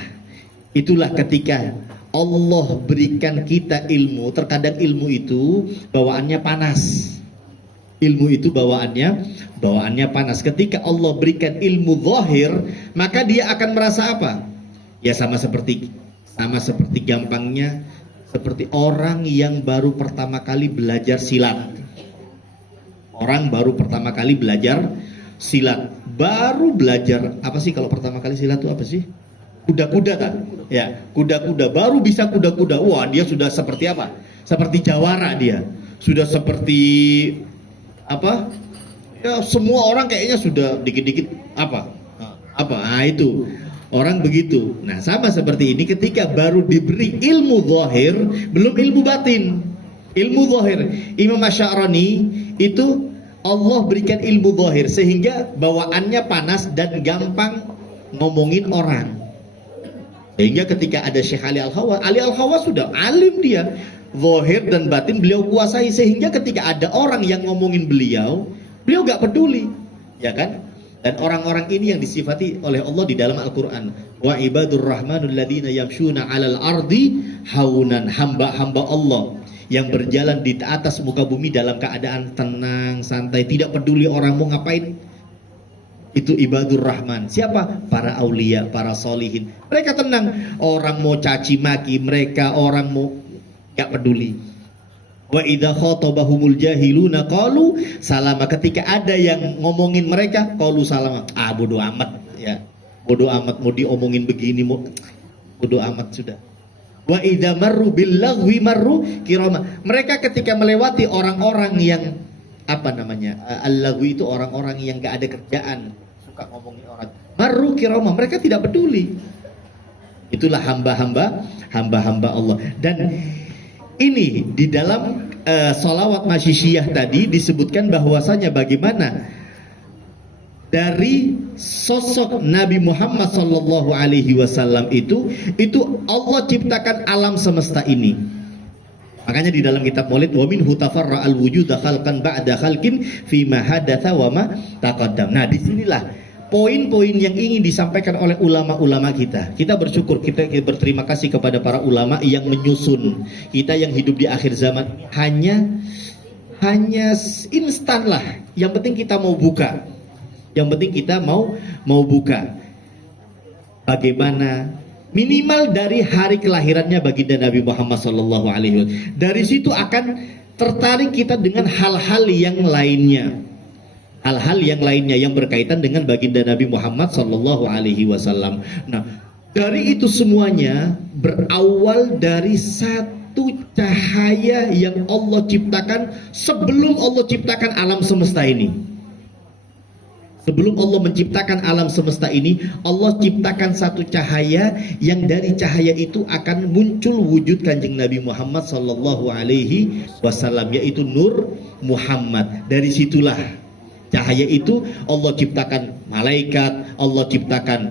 Itulah ketika Allah berikan kita ilmu. Terkadang ilmu itu bawaannya panas. Bawaannya panas. Ketika Allah berikan ilmu zahir, maka dia akan merasa apa? Ya sama seperti gampangnya seperti orang yang baru pertama kali belajar silat. Baru belajar apa sih kalau pertama kali silat itu apa sih? Kuda-kuda kan? Ya, kuda-kuda, baru bisa kuda-kuda. Wah, dia sudah seperti apa? Seperti jawara dia. Sudah seperti apa? Ya, semua orang kayaknya sudah dikit-dikit apa? Nah, itu. Orang begitu. Nah, sama seperti ini ketika baru diberi ilmu zahir, belum ilmu batin. Ilmu zahir. Imam Asy'arani itu Allah berikan ilmu zahir sehingga bawaannya panas dan gampang ngomongin orang. Sehingga ketika ada Syekh Ali Al-Khawas sudah alim dia, zahir dan batin beliau kuasai, sehingga ketika ada orang yang ngomongin beliau gak peduli, ya kan? Dan orang-orang ini yang disifati oleh Allah di dalam Al-Quran. Wa ibadur rahmanul ladina yamshuna alal ardi haunan, hamba-hamba Allah yang berjalan di atas muka bumi dalam keadaan tenang, santai, tidak peduli orang mau ngapain. Itu ibadur rahman. Siapa? Para aulia, para solihin. Mereka tenang. Orang mau caci maki mereka, orang mau gak peduli. Wa idza khatabahumul jahiluna qalu salama. Ketika ada yang ngomongin mereka, qalu salama. Bodo amat ya. Bodo amat, mau diomongin begini, mau bodo amat sudah. Wa idza marru bil lagwi marru kirama. Mereka ketika melewati orang-orang yang apa namanya? Al-lagwi itu orang-orang yang enggak ada kerjaan, suka ngomongin orang. Marru kirama, mereka tidak peduli. Itulah hamba-hamba Allah. Dan ini di dalam sholawat masyisiyah tadi disebutkan bahwasanya bagaimana dari sosok Nabi Muhammad sallallahu alaihi wasallam itu Allah ciptakan alam semesta ini. Makanya di dalam kitab Maulid wa minhu tafarra'al wujuda khalqan ba'da khalqin fi ma hadatsa wa ma taqaddam. Nah, disinilah poin-poin yang ingin disampaikan oleh ulama-ulama kita. Kita bersyukur, kita berterima kasih kepada para ulama yang menyusun. Kita yang hidup di akhir zaman hanya instan lah. Yang penting kita mau buka. Yang penting kita mau buka. Bagaimana minimal dari hari kelahirannya baginda Nabi Muhammad sallallahu alaihi wasallam. Dari situ akan tertarik kita dengan hal-hal yang lainnya. Hal-hal yang lainnya yang berkaitan dengan baginda Nabi Muhammad sallallahu alaihi wasallam. Nah, dari itu semuanya berawal dari satu cahaya yang Allah ciptakan sebelum Allah ciptakan alam semesta ini. Sebelum Allah menciptakan alam semesta ini, Allah ciptakan satu cahaya yang dari cahaya itu akan muncul wujud Kanjeng Nabi Muhammad sallallahu alaihi wasallam, yaitu Nur Muhammad. Dari situlah cahaya itu Allah ciptakan malaikat, Allah ciptakan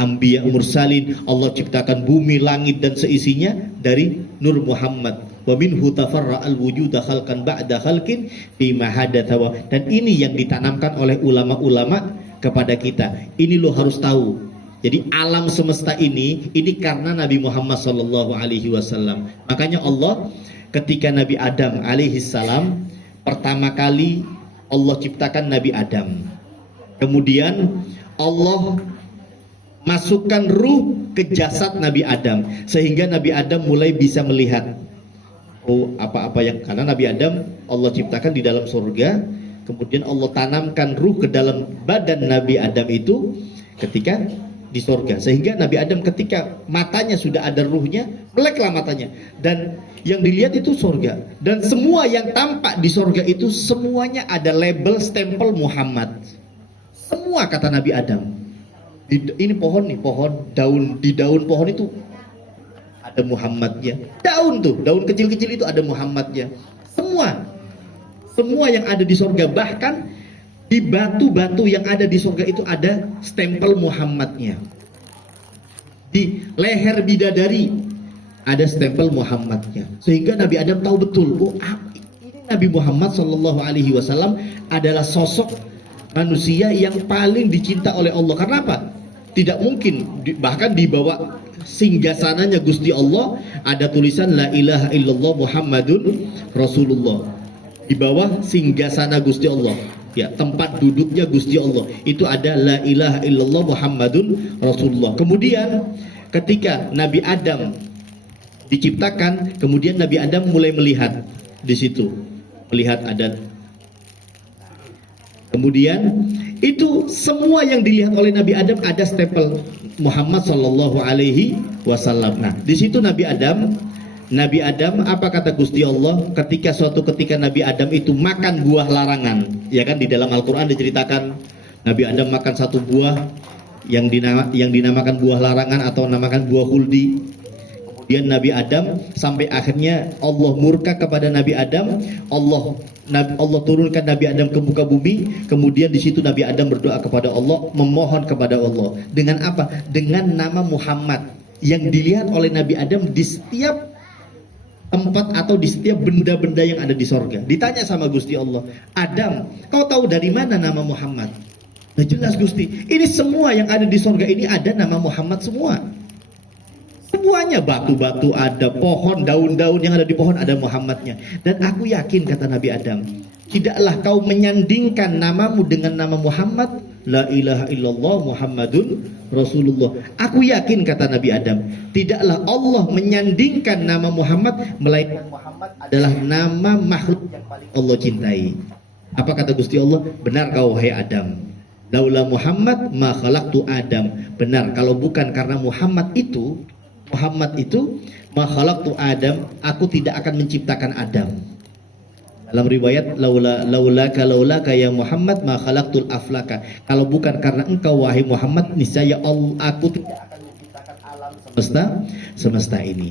anbiya mursalin, Allah ciptakan bumi, langit dan seisinya dari Nur Muhammad. Wa minhu tafarra'al wujuda khalqan ba'da khalqin fi ma hadatsa. Dan ini yang ditanamkan oleh ulama-ulama kepada kita. Ini lo harus tahu. Jadi alam semesta ini karena Nabi Muhammad sallallahu alaihi wasallam. Makanya Allah ketika Nabi Adam alaihi salam pertama kali Allah ciptakan Nabi Adam. Kemudian Allah masukkan ruh ke jasad Nabi Adam sehingga Nabi Adam mulai bisa melihat apa-apa yang, karena Nabi Adam Allah ciptakan di dalam surga, kemudian Allah tanamkan ruh ke dalam badan Nabi Adam itu ketika di surga, sehingga Nabi Adam ketika matanya sudah ada ruhnya, meleklah matanya, dan yang dilihat itu surga. Dan semua yang tampak di surga itu semuanya ada label stempel Muhammad. Semua kata Nabi Adam. Ini pohon nih, pohon, daun, di daun pohon itu ada Muhammadnya. Daun tuh, daun kecil-kecil itu ada Muhammadnya. Semua yang ada di surga, bahkan di batu-batu yang ada di surga itu ada stempel Muhammadnya. Di leher bidadari ada stempel Muhammadnya. Sehingga Nabi Adam tahu betul, ini Nabi Muhammad sallallahu alaihi wasallam adalah sosok manusia yang paling dicinta oleh Allah. Karena apa? Tidak mungkin, bahkan di bawah singgasananya Gusti Allah ada tulisan la ilaha illallah Muhammadun Rasulullah. Di bawah singgasana Gusti Allah, ya, tempat duduknya Gusti Allah, itu ada la ilaha illallah Muhammadun Rasulullah. Kemudian ketika Nabi Adam diciptakan, kemudian Nabi Adam mulai melihat di situ, melihat ada. Kemudian itu semua yang dilihat oleh Nabi Adam ada stempel Muhammad sallallahu alaihi wasallam. Nah, di situ Nabi Adam apa kata Gusti Allah ketika suatu ketika Nabi Adam itu makan buah larangan, ya kan, di dalam Al-Qur'an diceritakan Nabi Adam makan satu buah yang dinamakan buah larangan atau namakan buah khuldi. Kemudian Nabi Adam sampai akhirnya Allah murka kepada Nabi Adam, Allah turunkan Nabi Adam ke muka bumi. Kemudian di situ Nabi Adam berdoa kepada Allah, memohon kepada Allah dengan apa? Dengan nama Muhammad yang dilihat oleh Nabi Adam di setiap tempat atau di setiap benda-benda yang ada di sorga. Ditanya sama Gusti Allah, Adam, kau tahu dari mana nama Muhammad? Nah jelas Gusti, ini semua yang ada di surga ini ada nama Muhammad semua. Semuanya, batu-batu ada, pohon, daun-daun yang ada di pohon ada Muhammadnya. Dan aku yakin, kata Nabi Adam, tidaklah kau menyandingkan namamu dengan nama Muhammad. La ilaha illallah Muhammadun Rasulullah. Aku yakin, kata Nabi Adam, tidaklah Allah menyandingkan nama Muhammad, melainkan Muhammad adalah nama makhluk yang paling Allah cintai. Apa kata Gusti Allah? Benar kau wahai Adam, laula Muhammad ma khalaqtu Adam. Benar, kalau bukan karena Muhammad itu ma khalaqtu Adam, aku tidak akan menciptakan Adam. Dalam riwayat laulaka ya Muhammad ma khalaqtul aflaka. Kalau bukan karena engkau wahai Muhammad, niscaya aku tidak akan menciptakan alam semesta ini.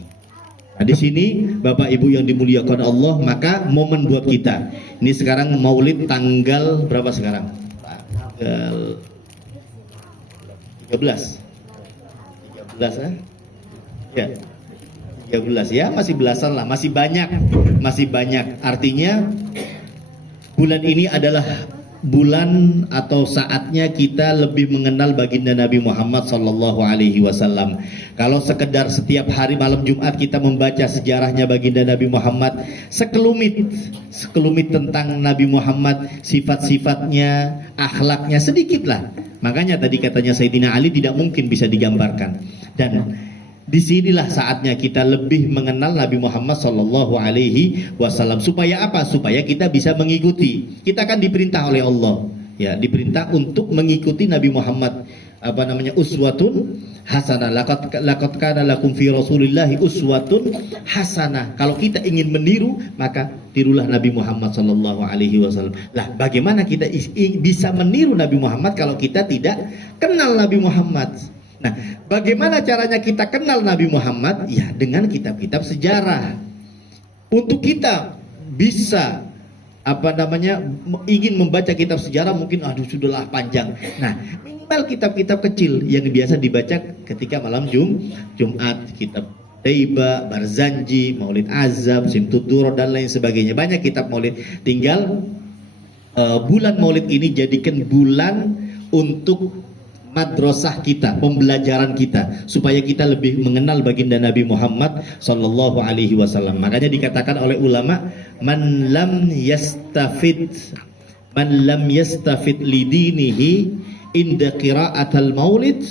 Nah, di sini Bapak Ibu yang dimuliakan Allah, maka momen buat kita. Ini sekarang Maulid tanggal berapa sekarang? Tanggal 13 ya? 13 ya, masih belasan lah, masih banyak. Artinya bulan ini adalah bulan atau saatnya kita lebih mengenal baginda Nabi Muhammad SAW. Kalau sekedar setiap hari malam Jumat kita membaca sejarahnya baginda Nabi Muhammad, sekelumit tentang Nabi Muhammad, sifat-sifatnya, akhlaknya sedikit lah. Makanya tadi katanya Sayyidina Ali tidak mungkin bisa digambarkan. Dan disinilah saatnya kita lebih mengenal Nabi Muhammad SAW. Supaya apa? Supaya kita bisa mengikuti. Kita kan diperintah oleh Allah, ya, diperintah untuk mengikuti Nabi Muhammad. Uswatun hasanah. Laqad kana lakum fi Rasulillahi uswatun hasanah. Kalau kita ingin meniru, maka tirulah Nabi Muhammad SAW. Lah, bagaimana kita bisa meniru Nabi Muhammad kalau kita tidak kenal Nabi Muhammad? Nah, bagaimana caranya kita kenal Nabi Muhammad? Ya, dengan kitab-kitab sejarah. Untuk kita bisa ingin membaca kitab sejarah, mungkin sudahlah panjang. Nah, minimal kitab-kitab kecil yang biasa dibaca ketika malam Jumat, kitab Taiba, Barzanji, Maulid Azam, Simtuduro dan lain sebagainya. Banyak kitab Maulid. Tinggal bulan Maulid ini jadikan bulan untuk madrasah kita, pembelajaran kita, supaya kita lebih mengenal baginda Nabi Muhammad SAW. Makanya dikatakan oleh ulama, man lam yastafid lidinihi inda qiraatal maulid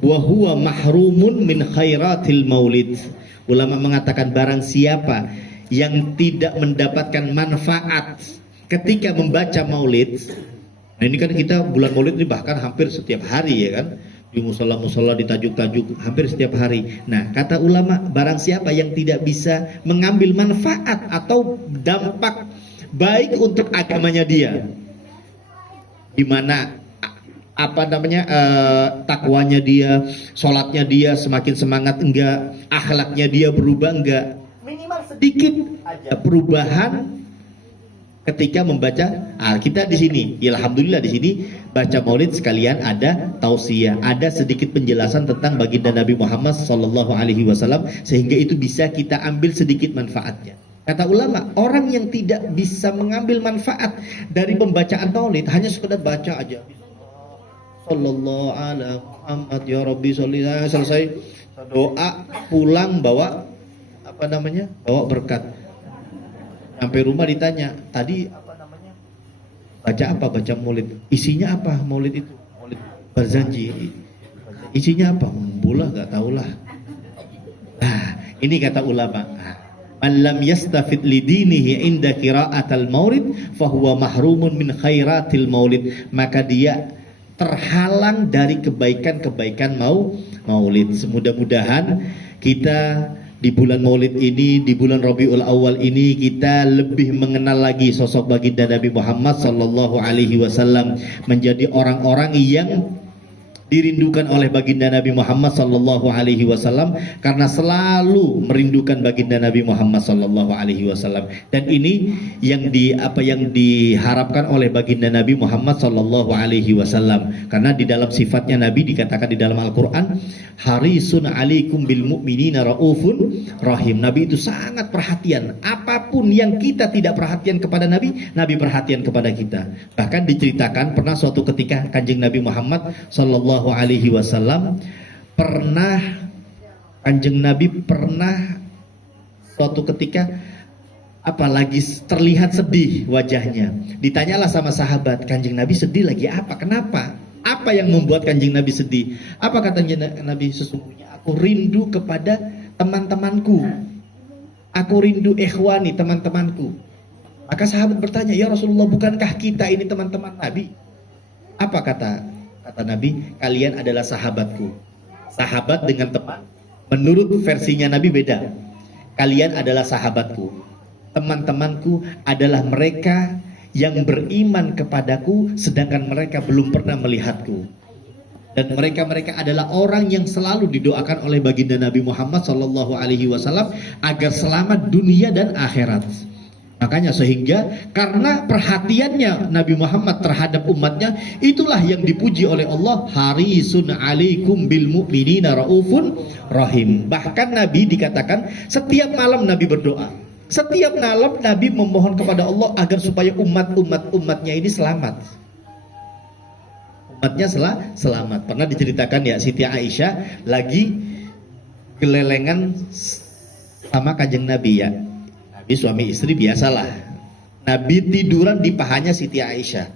wa huwa mahrumun min khairatil maulid. Ulama mengatakan barang siapa yang tidak mendapatkan manfaat ketika membaca maulid. Nah, ini kan kita bulan Maulid ini bahkan hampir setiap hari, ya kan, di musola-musola, di tajuk-tajuk hampir setiap hari. Nah, kata ulama, barang siapa yang tidak bisa mengambil manfaat atau dampak baik untuk agamanya dia, di mana takwanya dia, sholatnya dia semakin semangat enggak, akhlaknya dia berubah enggak, minimal sedikit aja perubahan ketika membaca. Kita di sini, ya alhamdulillah di sini baca Maulid sekalian ada tausiah, ada sedikit penjelasan tentang baginda Nabi Muhammad SAW, sehingga itu bisa kita ambil sedikit manfaatnya. Kata ulama, orang yang tidak bisa mengambil manfaat dari pembacaan Maulid, hanya sekedar baca aja, Sallallahu ala Muhammad ya Rabbi sholli, selesai doa, pulang bawa bawa berkat. Sampai rumah ditanya, tadi baca apa? Baca Maulid. Isinya apa Maulid itu? Maulid Barzanji. Isinya apa? Bola, gak tahulah. Nah, ini kata ulama. Man lam yastafid lidinihi inda qiraatal maulid fahuwa mahrumun min khairatil maulid. Maka dia terhalang dari kebaikan-kebaikan maulid. Mudah-mudahan kita di bulan Maulid ini, di bulan Rabiul Awal ini, kita lebih mengenal lagi sosok baginda Nabi Muhammad SAW, menjadi orang-orang yang dirindukan oleh baginda Nabi Muhammad sallallahu alaihi wasallam karena selalu merindukan baginda Nabi Muhammad sallallahu alaihi wasallam. Dan ini yang diharapkan oleh baginda Nabi Muhammad sallallahu alaihi wasallam, karena di dalam sifatnya Nabi dikatakan di dalam Al-Qur'an, harisun alaikum bil mu'minina raufun rahim. Nabi itu sangat perhatian. Apapun yang kita tidak perhatian kepada Nabi, Nabi perhatian kepada kita. Bahkan diceritakan pernah suatu ketika Kanjeng Nabi Muhammad sallallahu alaihi wasallam Kanjeng Nabi pernah suatu ketika apalagi terlihat sedih wajahnya. Ditanyalah sama sahabat, Kanjeng Nabi sedih lagi apa? Kenapa? Apa yang membuat Kanjeng Nabi sedih? Apa katanya Nabi? Sesungguhnya aku rindu kepada teman-temanku. Aku rindu ikhwani, teman-temanku. Maka sahabat bertanya, ya Rasulullah, bukankah kita ini teman-teman Nabi? Apa kata Nabi? Kalian adalah sahabatku. Sahabat dengan teman, menurut versinya Nabi beda. Kalian adalah sahabatku. Teman-temanku adalah mereka yang beriman kepadaku, sedangkan mereka belum pernah melihatku. Dan mereka adalah orang yang selalu didoakan oleh baginda Nabi Muhammad sallallahu alaihi wasallam agar selamat dunia dan akhirat. Makanya sehingga karena perhatiannya Nabi Muhammad terhadap umatnya, itulah yang dipuji oleh Allah, harisun alaikum bil mu'minina raufun rahim. Bahkan Nabi dikatakan setiap malam Nabi berdoa. Setiap malam Nabi memohon kepada Allah agar supaya umatnya ini selamat. Umatnya selamat. Pernah diceritakan ya, Siti Aisyah lagi gelelengan sama Kanjeng Nabi ya. Nabi suami istri biasalah. Nabi tiduran di pahanya Siti Aisyah.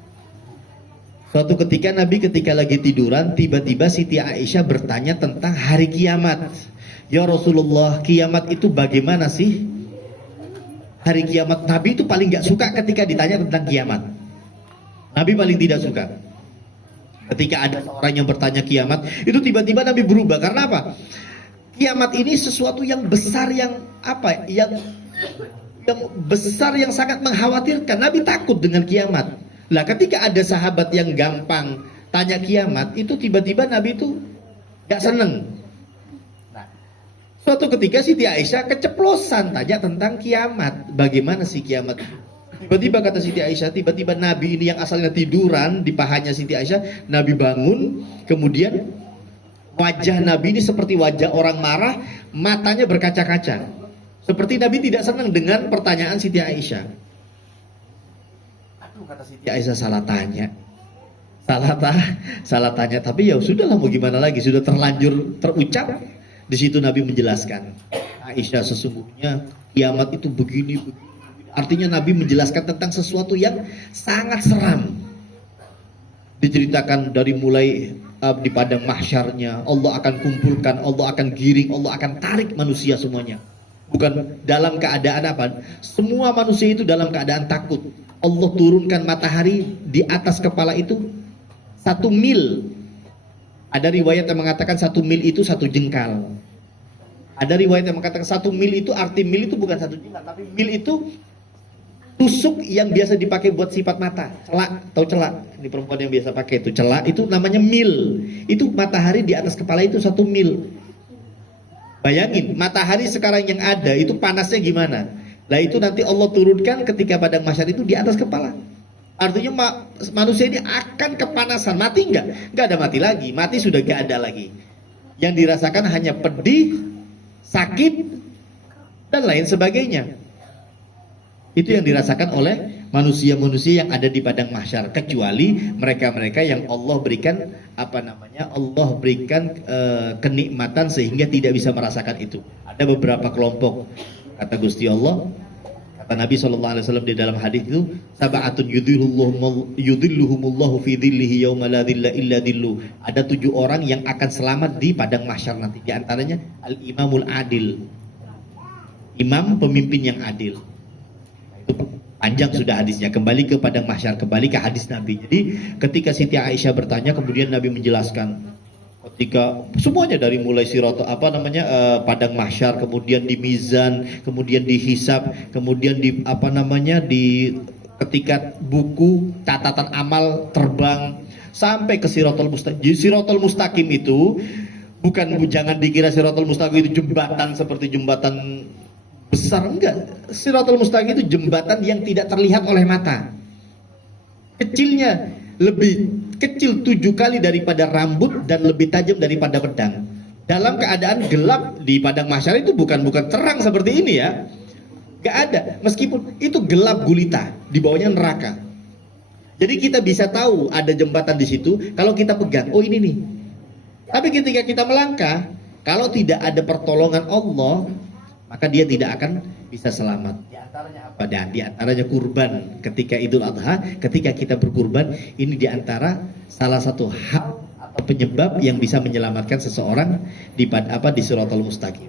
Suatu ketika Nabi ketika lagi tiduran, tiba-tiba Siti Aisyah bertanya tentang hari kiamat. Ya Rasulullah, kiamat itu bagaimana sih? Hari kiamat. Nabi itu paling gak suka ketika ditanya tentang kiamat. Nabi paling tidak suka ketika ada seorang yang bertanya kiamat. Itu tiba-tiba Nabi berubah. Karena apa? Kiamat ini sesuatu yang besar, yang apa? Yang besar, yang sangat mengkhawatirkan. Nabi takut dengan kiamat. Lah ketika ada sahabat yang gampang tanya kiamat, itu tiba-tiba Nabi itu gak seneng. Nah, suatu ketika Siti Aisyah keceplosan tanya tentang kiamat. Bagaimana sih kiamat? Tiba-tiba kata Siti Aisyah, tiba-tiba Nabi ini yang asalnya tiduran di pahanya Siti Aisyah, Nabi bangun, kemudian wajah Nabi ini seperti wajah orang marah, matanya berkaca-kaca. Seperti Nabi tidak senang dengan pertanyaan Siti Aisyah. Aduh, kata Siti Aisyah, salah tanya. Salah tanya, tapi ya sudahlah, mau gimana lagi, sudah terlanjur terucap. Di situ Nabi menjelaskan, Aisyah, sesungguhnya kiamat itu begini. Artinya Nabi menjelaskan tentang sesuatu yang sangat seram. Diceritakan dari mulai di padang mahsyarnya, Allah akan kumpulkan, Allah akan giring, Allah akan tarik manusia semuanya. Bukan dalam keadaan apa? Semua manusia itu dalam keadaan takut. Allah turunkan matahari di atas kepala itu 1 mil. Ada riwayat yang mengatakan 1 mil itu 1 jengkal. Ada riwayat yang mengatakan 1 mil itu, arti mil itu bukan 1 jengkal, tapi mil itu tusuk yang biasa dipakai buat sifat mata, celak, tahu celak? Ini perempuan yang biasa pakai itu celak, itu namanya mil. Itu matahari di atas kepala itu 1 mil. Bayangin, matahari sekarang yang ada itu panasnya gimana? Lah itu nanti Allah turunkan ketika padang mahsyar itu di atas kepala. Artinya manusia ini akan kepanasan. Mati enggak? Enggak ada mati lagi. Mati sudah enggak ada lagi. Yang dirasakan hanya pedih, sakit, dan lain sebagainya. Itu yang dirasakan oleh manusia-manusia yang ada di padang mahsyar, kecuali mereka-mereka yang Allah berikan Allah berikan kenikmatan sehingga tidak bisa merasakan itu. Ada beberapa kelompok, kata Gusti Allah, kata Nabi SAW di dalam hadis itu, sab'atun yudhilluhumullahu fi dhillihi yauma la dhilla illa dhillu. Ada 7 orang yang akan selamat di padang mahsyar nanti. Di antaranya al-imamul adil, imam pemimpin yang adil. Panjang sudah hadisnya, kembali ke padang mahsyar, kembali ke hadis Nabi. Jadi ketika Siti Aisyah bertanya, kemudian Nabi menjelaskan ketika semuanya dari mulai sirat padang mahsyar, kemudian di mizan, kemudian dihisab, kemudian di ketika buku catatan amal terbang sampai ke Siratal Mustaqim. Siratal Mustaqim itu bukan, jangan dikira Siratal Mustaqim itu jembatan seperti jembatan besar, enggak. Siratal Mustaqim itu jembatan yang tidak terlihat oleh mata. Kecilnya lebih kecil 7 kali daripada rambut dan lebih tajam daripada pedang. Dalam keadaan gelap di padang mahsyar itu bukan terang seperti ini ya. Gak ada, meskipun itu gelap gulita, di bawahnya neraka. Jadi kita bisa tahu ada jembatan di situ kalau kita pegang, oh ini nih. Tapi ketika kita melangkah, kalau tidak ada pertolongan Allah, maka dia tidak akan bisa selamat. Di antaranya apa? Di antaranya kurban. Ketika Idul Adha, ketika kita berkurban, ini di antara salah satu hak atau penyebab yang bisa menyelamatkan seseorang di Siratal Mustaqim.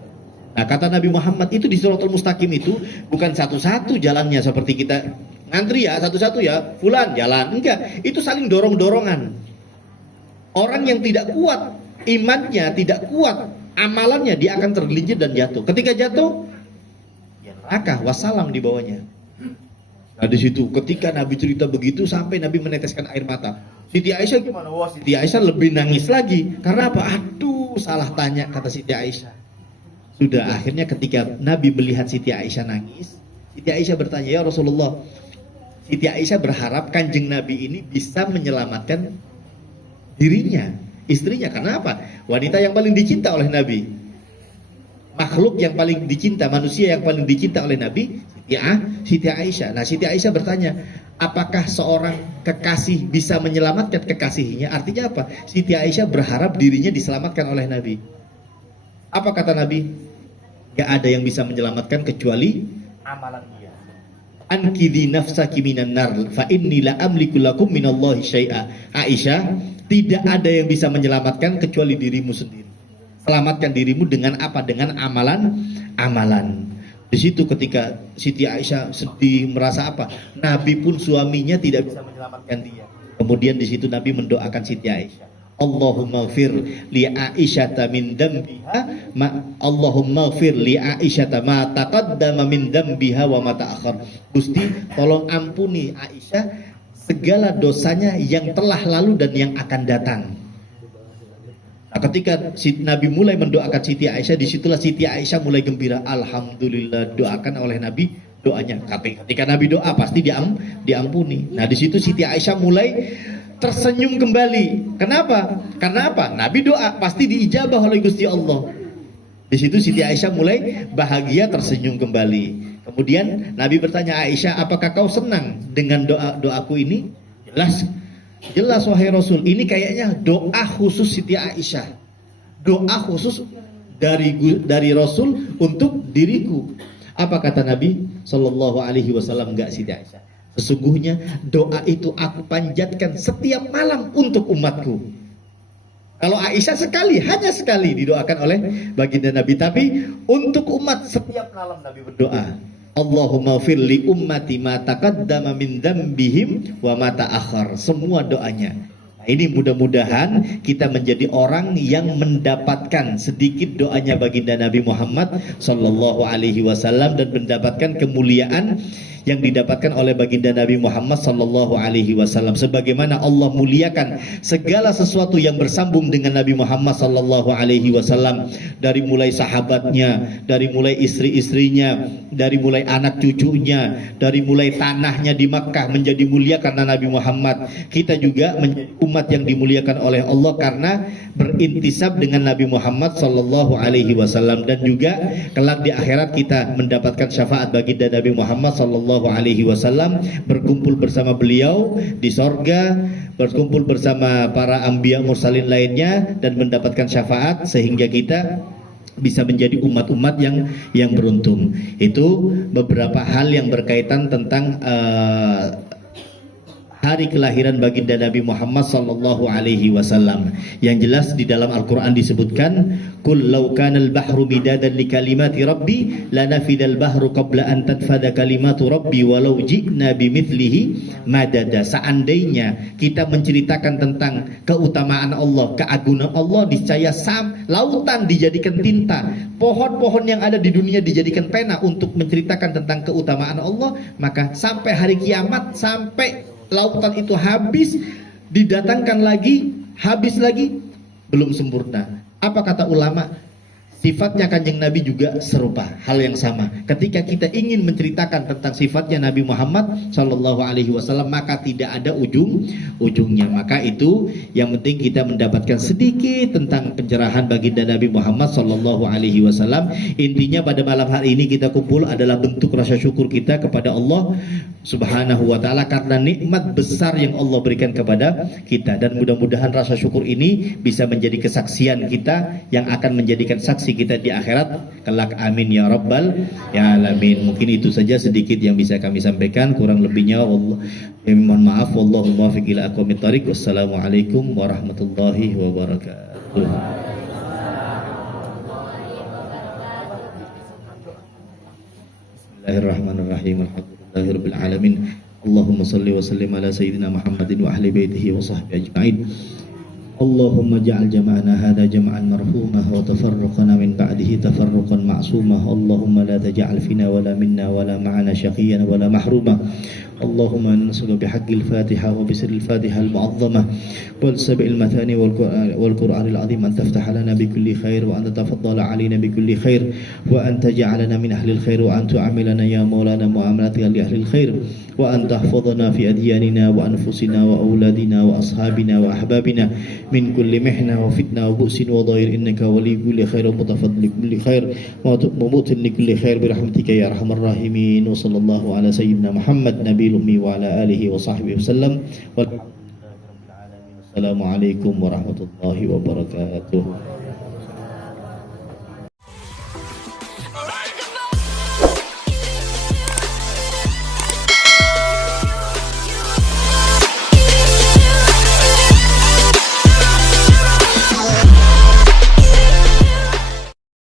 Nah, kata Nabi Muhammad, itu di Siratal Mustaqim itu bukan satu-satu jalannya seperti kita ngantri ya, satu-satu ya, fulan jalan. Enggak, itu saling dorong-dorongan. Orang yang tidak kuat imannya, tidak kuat amalannya, dia akan tergelincir dan jatuh. Ketika jatuh, ya neraka, wassalam di bawahnya. Nah, di situ ketika Nabi cerita begitu sampai Nabi meneteskan air mata. Siti Aisyah gimana? Wah, Siti Aisyah lebih nangis lagi. Karena apa? Aduh, salah tanya, kata Siti Aisyah. Sudah akhirnya ketika Nabi melihat Siti Aisyah nangis, Siti Aisyah bertanya, ya Rasulullah, Siti Aisyah berharap kanjeng Nabi ini bisa menyelamatkan dirinya, istrinya. Karena apa? Wanita yang paling dicinta oleh Nabi, makhluk yang paling dicinta, manusia yang paling dicinta oleh Nabi, Siti Aisyah. Nah, Siti Aisyah bertanya, apakah seorang kekasih bisa menyelamatkan kekasihnya? Artinya apa? Siti Aisyah berharap dirinya diselamatkan oleh Nabi. Apa kata Nabi? Gak ada yang bisa menyelamatkan kecuali amalan dia. Ankidhi nafsaki minan nar fa inni la amliku lakum minallahi syai'a. Aisyah, tidak ada yang bisa menyelamatkan kecuali dirimu sendiri. Selamatkan dirimu dengan apa? Dengan amalan. Di situ ketika Siti Aisyah sedih, merasa apa? Nabi pun suaminya tidak bisa menyelamatkan dia. Kemudian di situ Nabi mendoakan Siti Aisyah. Allahumma gfir li Aisyata min dambiha Allahumma gfir li Aisyata ma taqaddama min dambiha wa ma ta'akhir. Gusti, tolong ampuni Aisyah segala dosanya yang telah lalu dan yang akan datang. Nah, ketika Nabi mulai mendoakan Siti Aisyah, disitulah Siti Aisyah mulai gembira. Alhamdulillah, doakan oleh Nabi, doanya. Ketika Nabi doa pasti diampuni. Nah, di situ Siti Aisyah mulai tersenyum kembali. Kenapa? Karena apa? Nabi doa pasti diijabah oleh Gusti Allah. Di situ Siti Aisyah mulai bahagia, tersenyum kembali. Kemudian Nabi bertanya, Aisyah, apakah kau senang dengan doaku ini? Jelas wahai Rasul. Ini kayaknya doa khusus Siti Aisyah. Doa khusus dari Rasul untuk diriku. Apa kata Nabi Sallallahu Alaihi Wasallam? Enggak, Siti Aisyah, sesungguhnya doa itu aku panjatkan setiap malam untuk umatku. Kalau Aisyah hanya sekali didoakan oleh baginda Nabi, tapi untuk umat setiap malam Nabi berdoa. Allahumma firli ummati ma taqaddama min dzambihim wa ma ta'akhkhar. Semua doanya. Nah, ini mudah-mudahan kita menjadi orang yang mendapatkan sedikit doanya baginda Nabi Muhammad Sallallahu Alaihi Wasallam dan mendapatkan kemuliaan yang didapatkan oleh baginda Nabi Muhammad Sallallahu Alaihi Wasallam. Sebagaimana Allah muliakan segala sesuatu yang bersambung dengan Nabi Muhammad Sallallahu Alaihi Wasallam, dari mulai sahabatnya, dari mulai istri-istrinya, dari mulai anak cucunya, dari mulai tanahnya di Makkah menjadi mulia karena Nabi Muhammad. Kita juga menjadi umat yang dimuliakan oleh Allah karena berintisab dengan Nabi Muhammad Sallallahu Alaihi Wasallam, dan juga kelak di akhirat kita mendapatkan syafaat baginda Nabi Muhammad Sallallahu Alaihi Wasallam, berkumpul bersama beliau di sorga, berkumpul bersama para anbiya mursalin lainnya dan mendapatkan syafaat sehingga kita bisa menjadi umat-umat yang beruntung. Itu beberapa hal yang berkaitan tentang hal hari kelahiran baginda Nabi Muhammad sallallahu alaihi wasallam. Yang jelas di dalam Al-Qur'an disebutkan, "Qul law kana al-bahru midadan li kalimati rabbi lanafidal bahru qabla an tanfada kalimatu rabbi walau ji'na bimithlihi madada." Seandainya kita menceritakan tentang keutamaan Allah, keagungan Allah, niscaya lautan dijadikan tinta, pohon-pohon yang ada di dunia dijadikan pena untuk menceritakan tentang keutamaan Allah, maka sampai hari kiamat, sampai lautan itu habis, didatangkan lagi, habis lagi, belum sempurna. Apa kata ulama? Sifatnya Kanjeng Nabi juga serupa, hal yang sama. Ketika kita ingin menceritakan tentang sifatnya Nabi Muhammad Sallallahu Alaihi Wasallam, maka tidak ada ujungnya. Maka itu yang penting kita mendapatkan sedikit tentang pencerahan baginda Nabi Muhammad Sallallahu Alaihi Wasallam. Intinya pada malam hari ini kita kumpul adalah bentuk rasa syukur kita kepada Allah Subhanahu Wa Taala karena nikmat besar yang Allah berikan kepada kita, dan mudah-mudahan rasa syukur ini bisa menjadi kesaksian kita yang akan menjadikan saksi kita di akhirat kelak. Amin ya rabbal ya alamin. Mungkin itu saja sedikit yang bisa kami sampaikan, kurang lebihnya mohon maaf. Wallahu muwaffiq ila aqwamit thoriq. Wassalamualaikum warahmatullahi wabarakatuh. Bismillahirrahmanirrahim. Alhamdulillahirabbil alamin. Allahumma shalli wa sallim ala sayyidina Muhammadin wa ahli baitihi wa sahbihi ajma'in. Allahumma ja'al jama'ana hadha jama'an marhumah wa tafarruqana min ba'dihi tafarruqan ma'sumah. Allahumma la taj'al fina wala minna wala ma'ana syaqiyan wala mahrumah. Allahumma nas'aluka bihaqqil Fatihah wa bisirril Fatihah al-mu'azzamah wal sab'il mathani wal Qur'anil azim an taftah lana bi kulli khair wa an tatafaddala alaina bi kulli khair wa an taj'alana min ahlil khair wa an tu'amilana ya maulana mu'amalatika li ahlil khair wa an tahfadhana fi adyanina wa anfusina wa auladina wa ashabina wa ahbabina min kulli mihna wa fitna wa bu'sin wa dhair innaka wali kulli khair wa mutafaddil kulli khair wa mutin li kulli khair bi rahmatika ya arhamar rahimin. Wa sallallahu ala sayyidina Muhammad nabi ummi wa ala alihi wa sahbihi wasallam. Wassalamualaikum warahmatullahi wabarakatuh.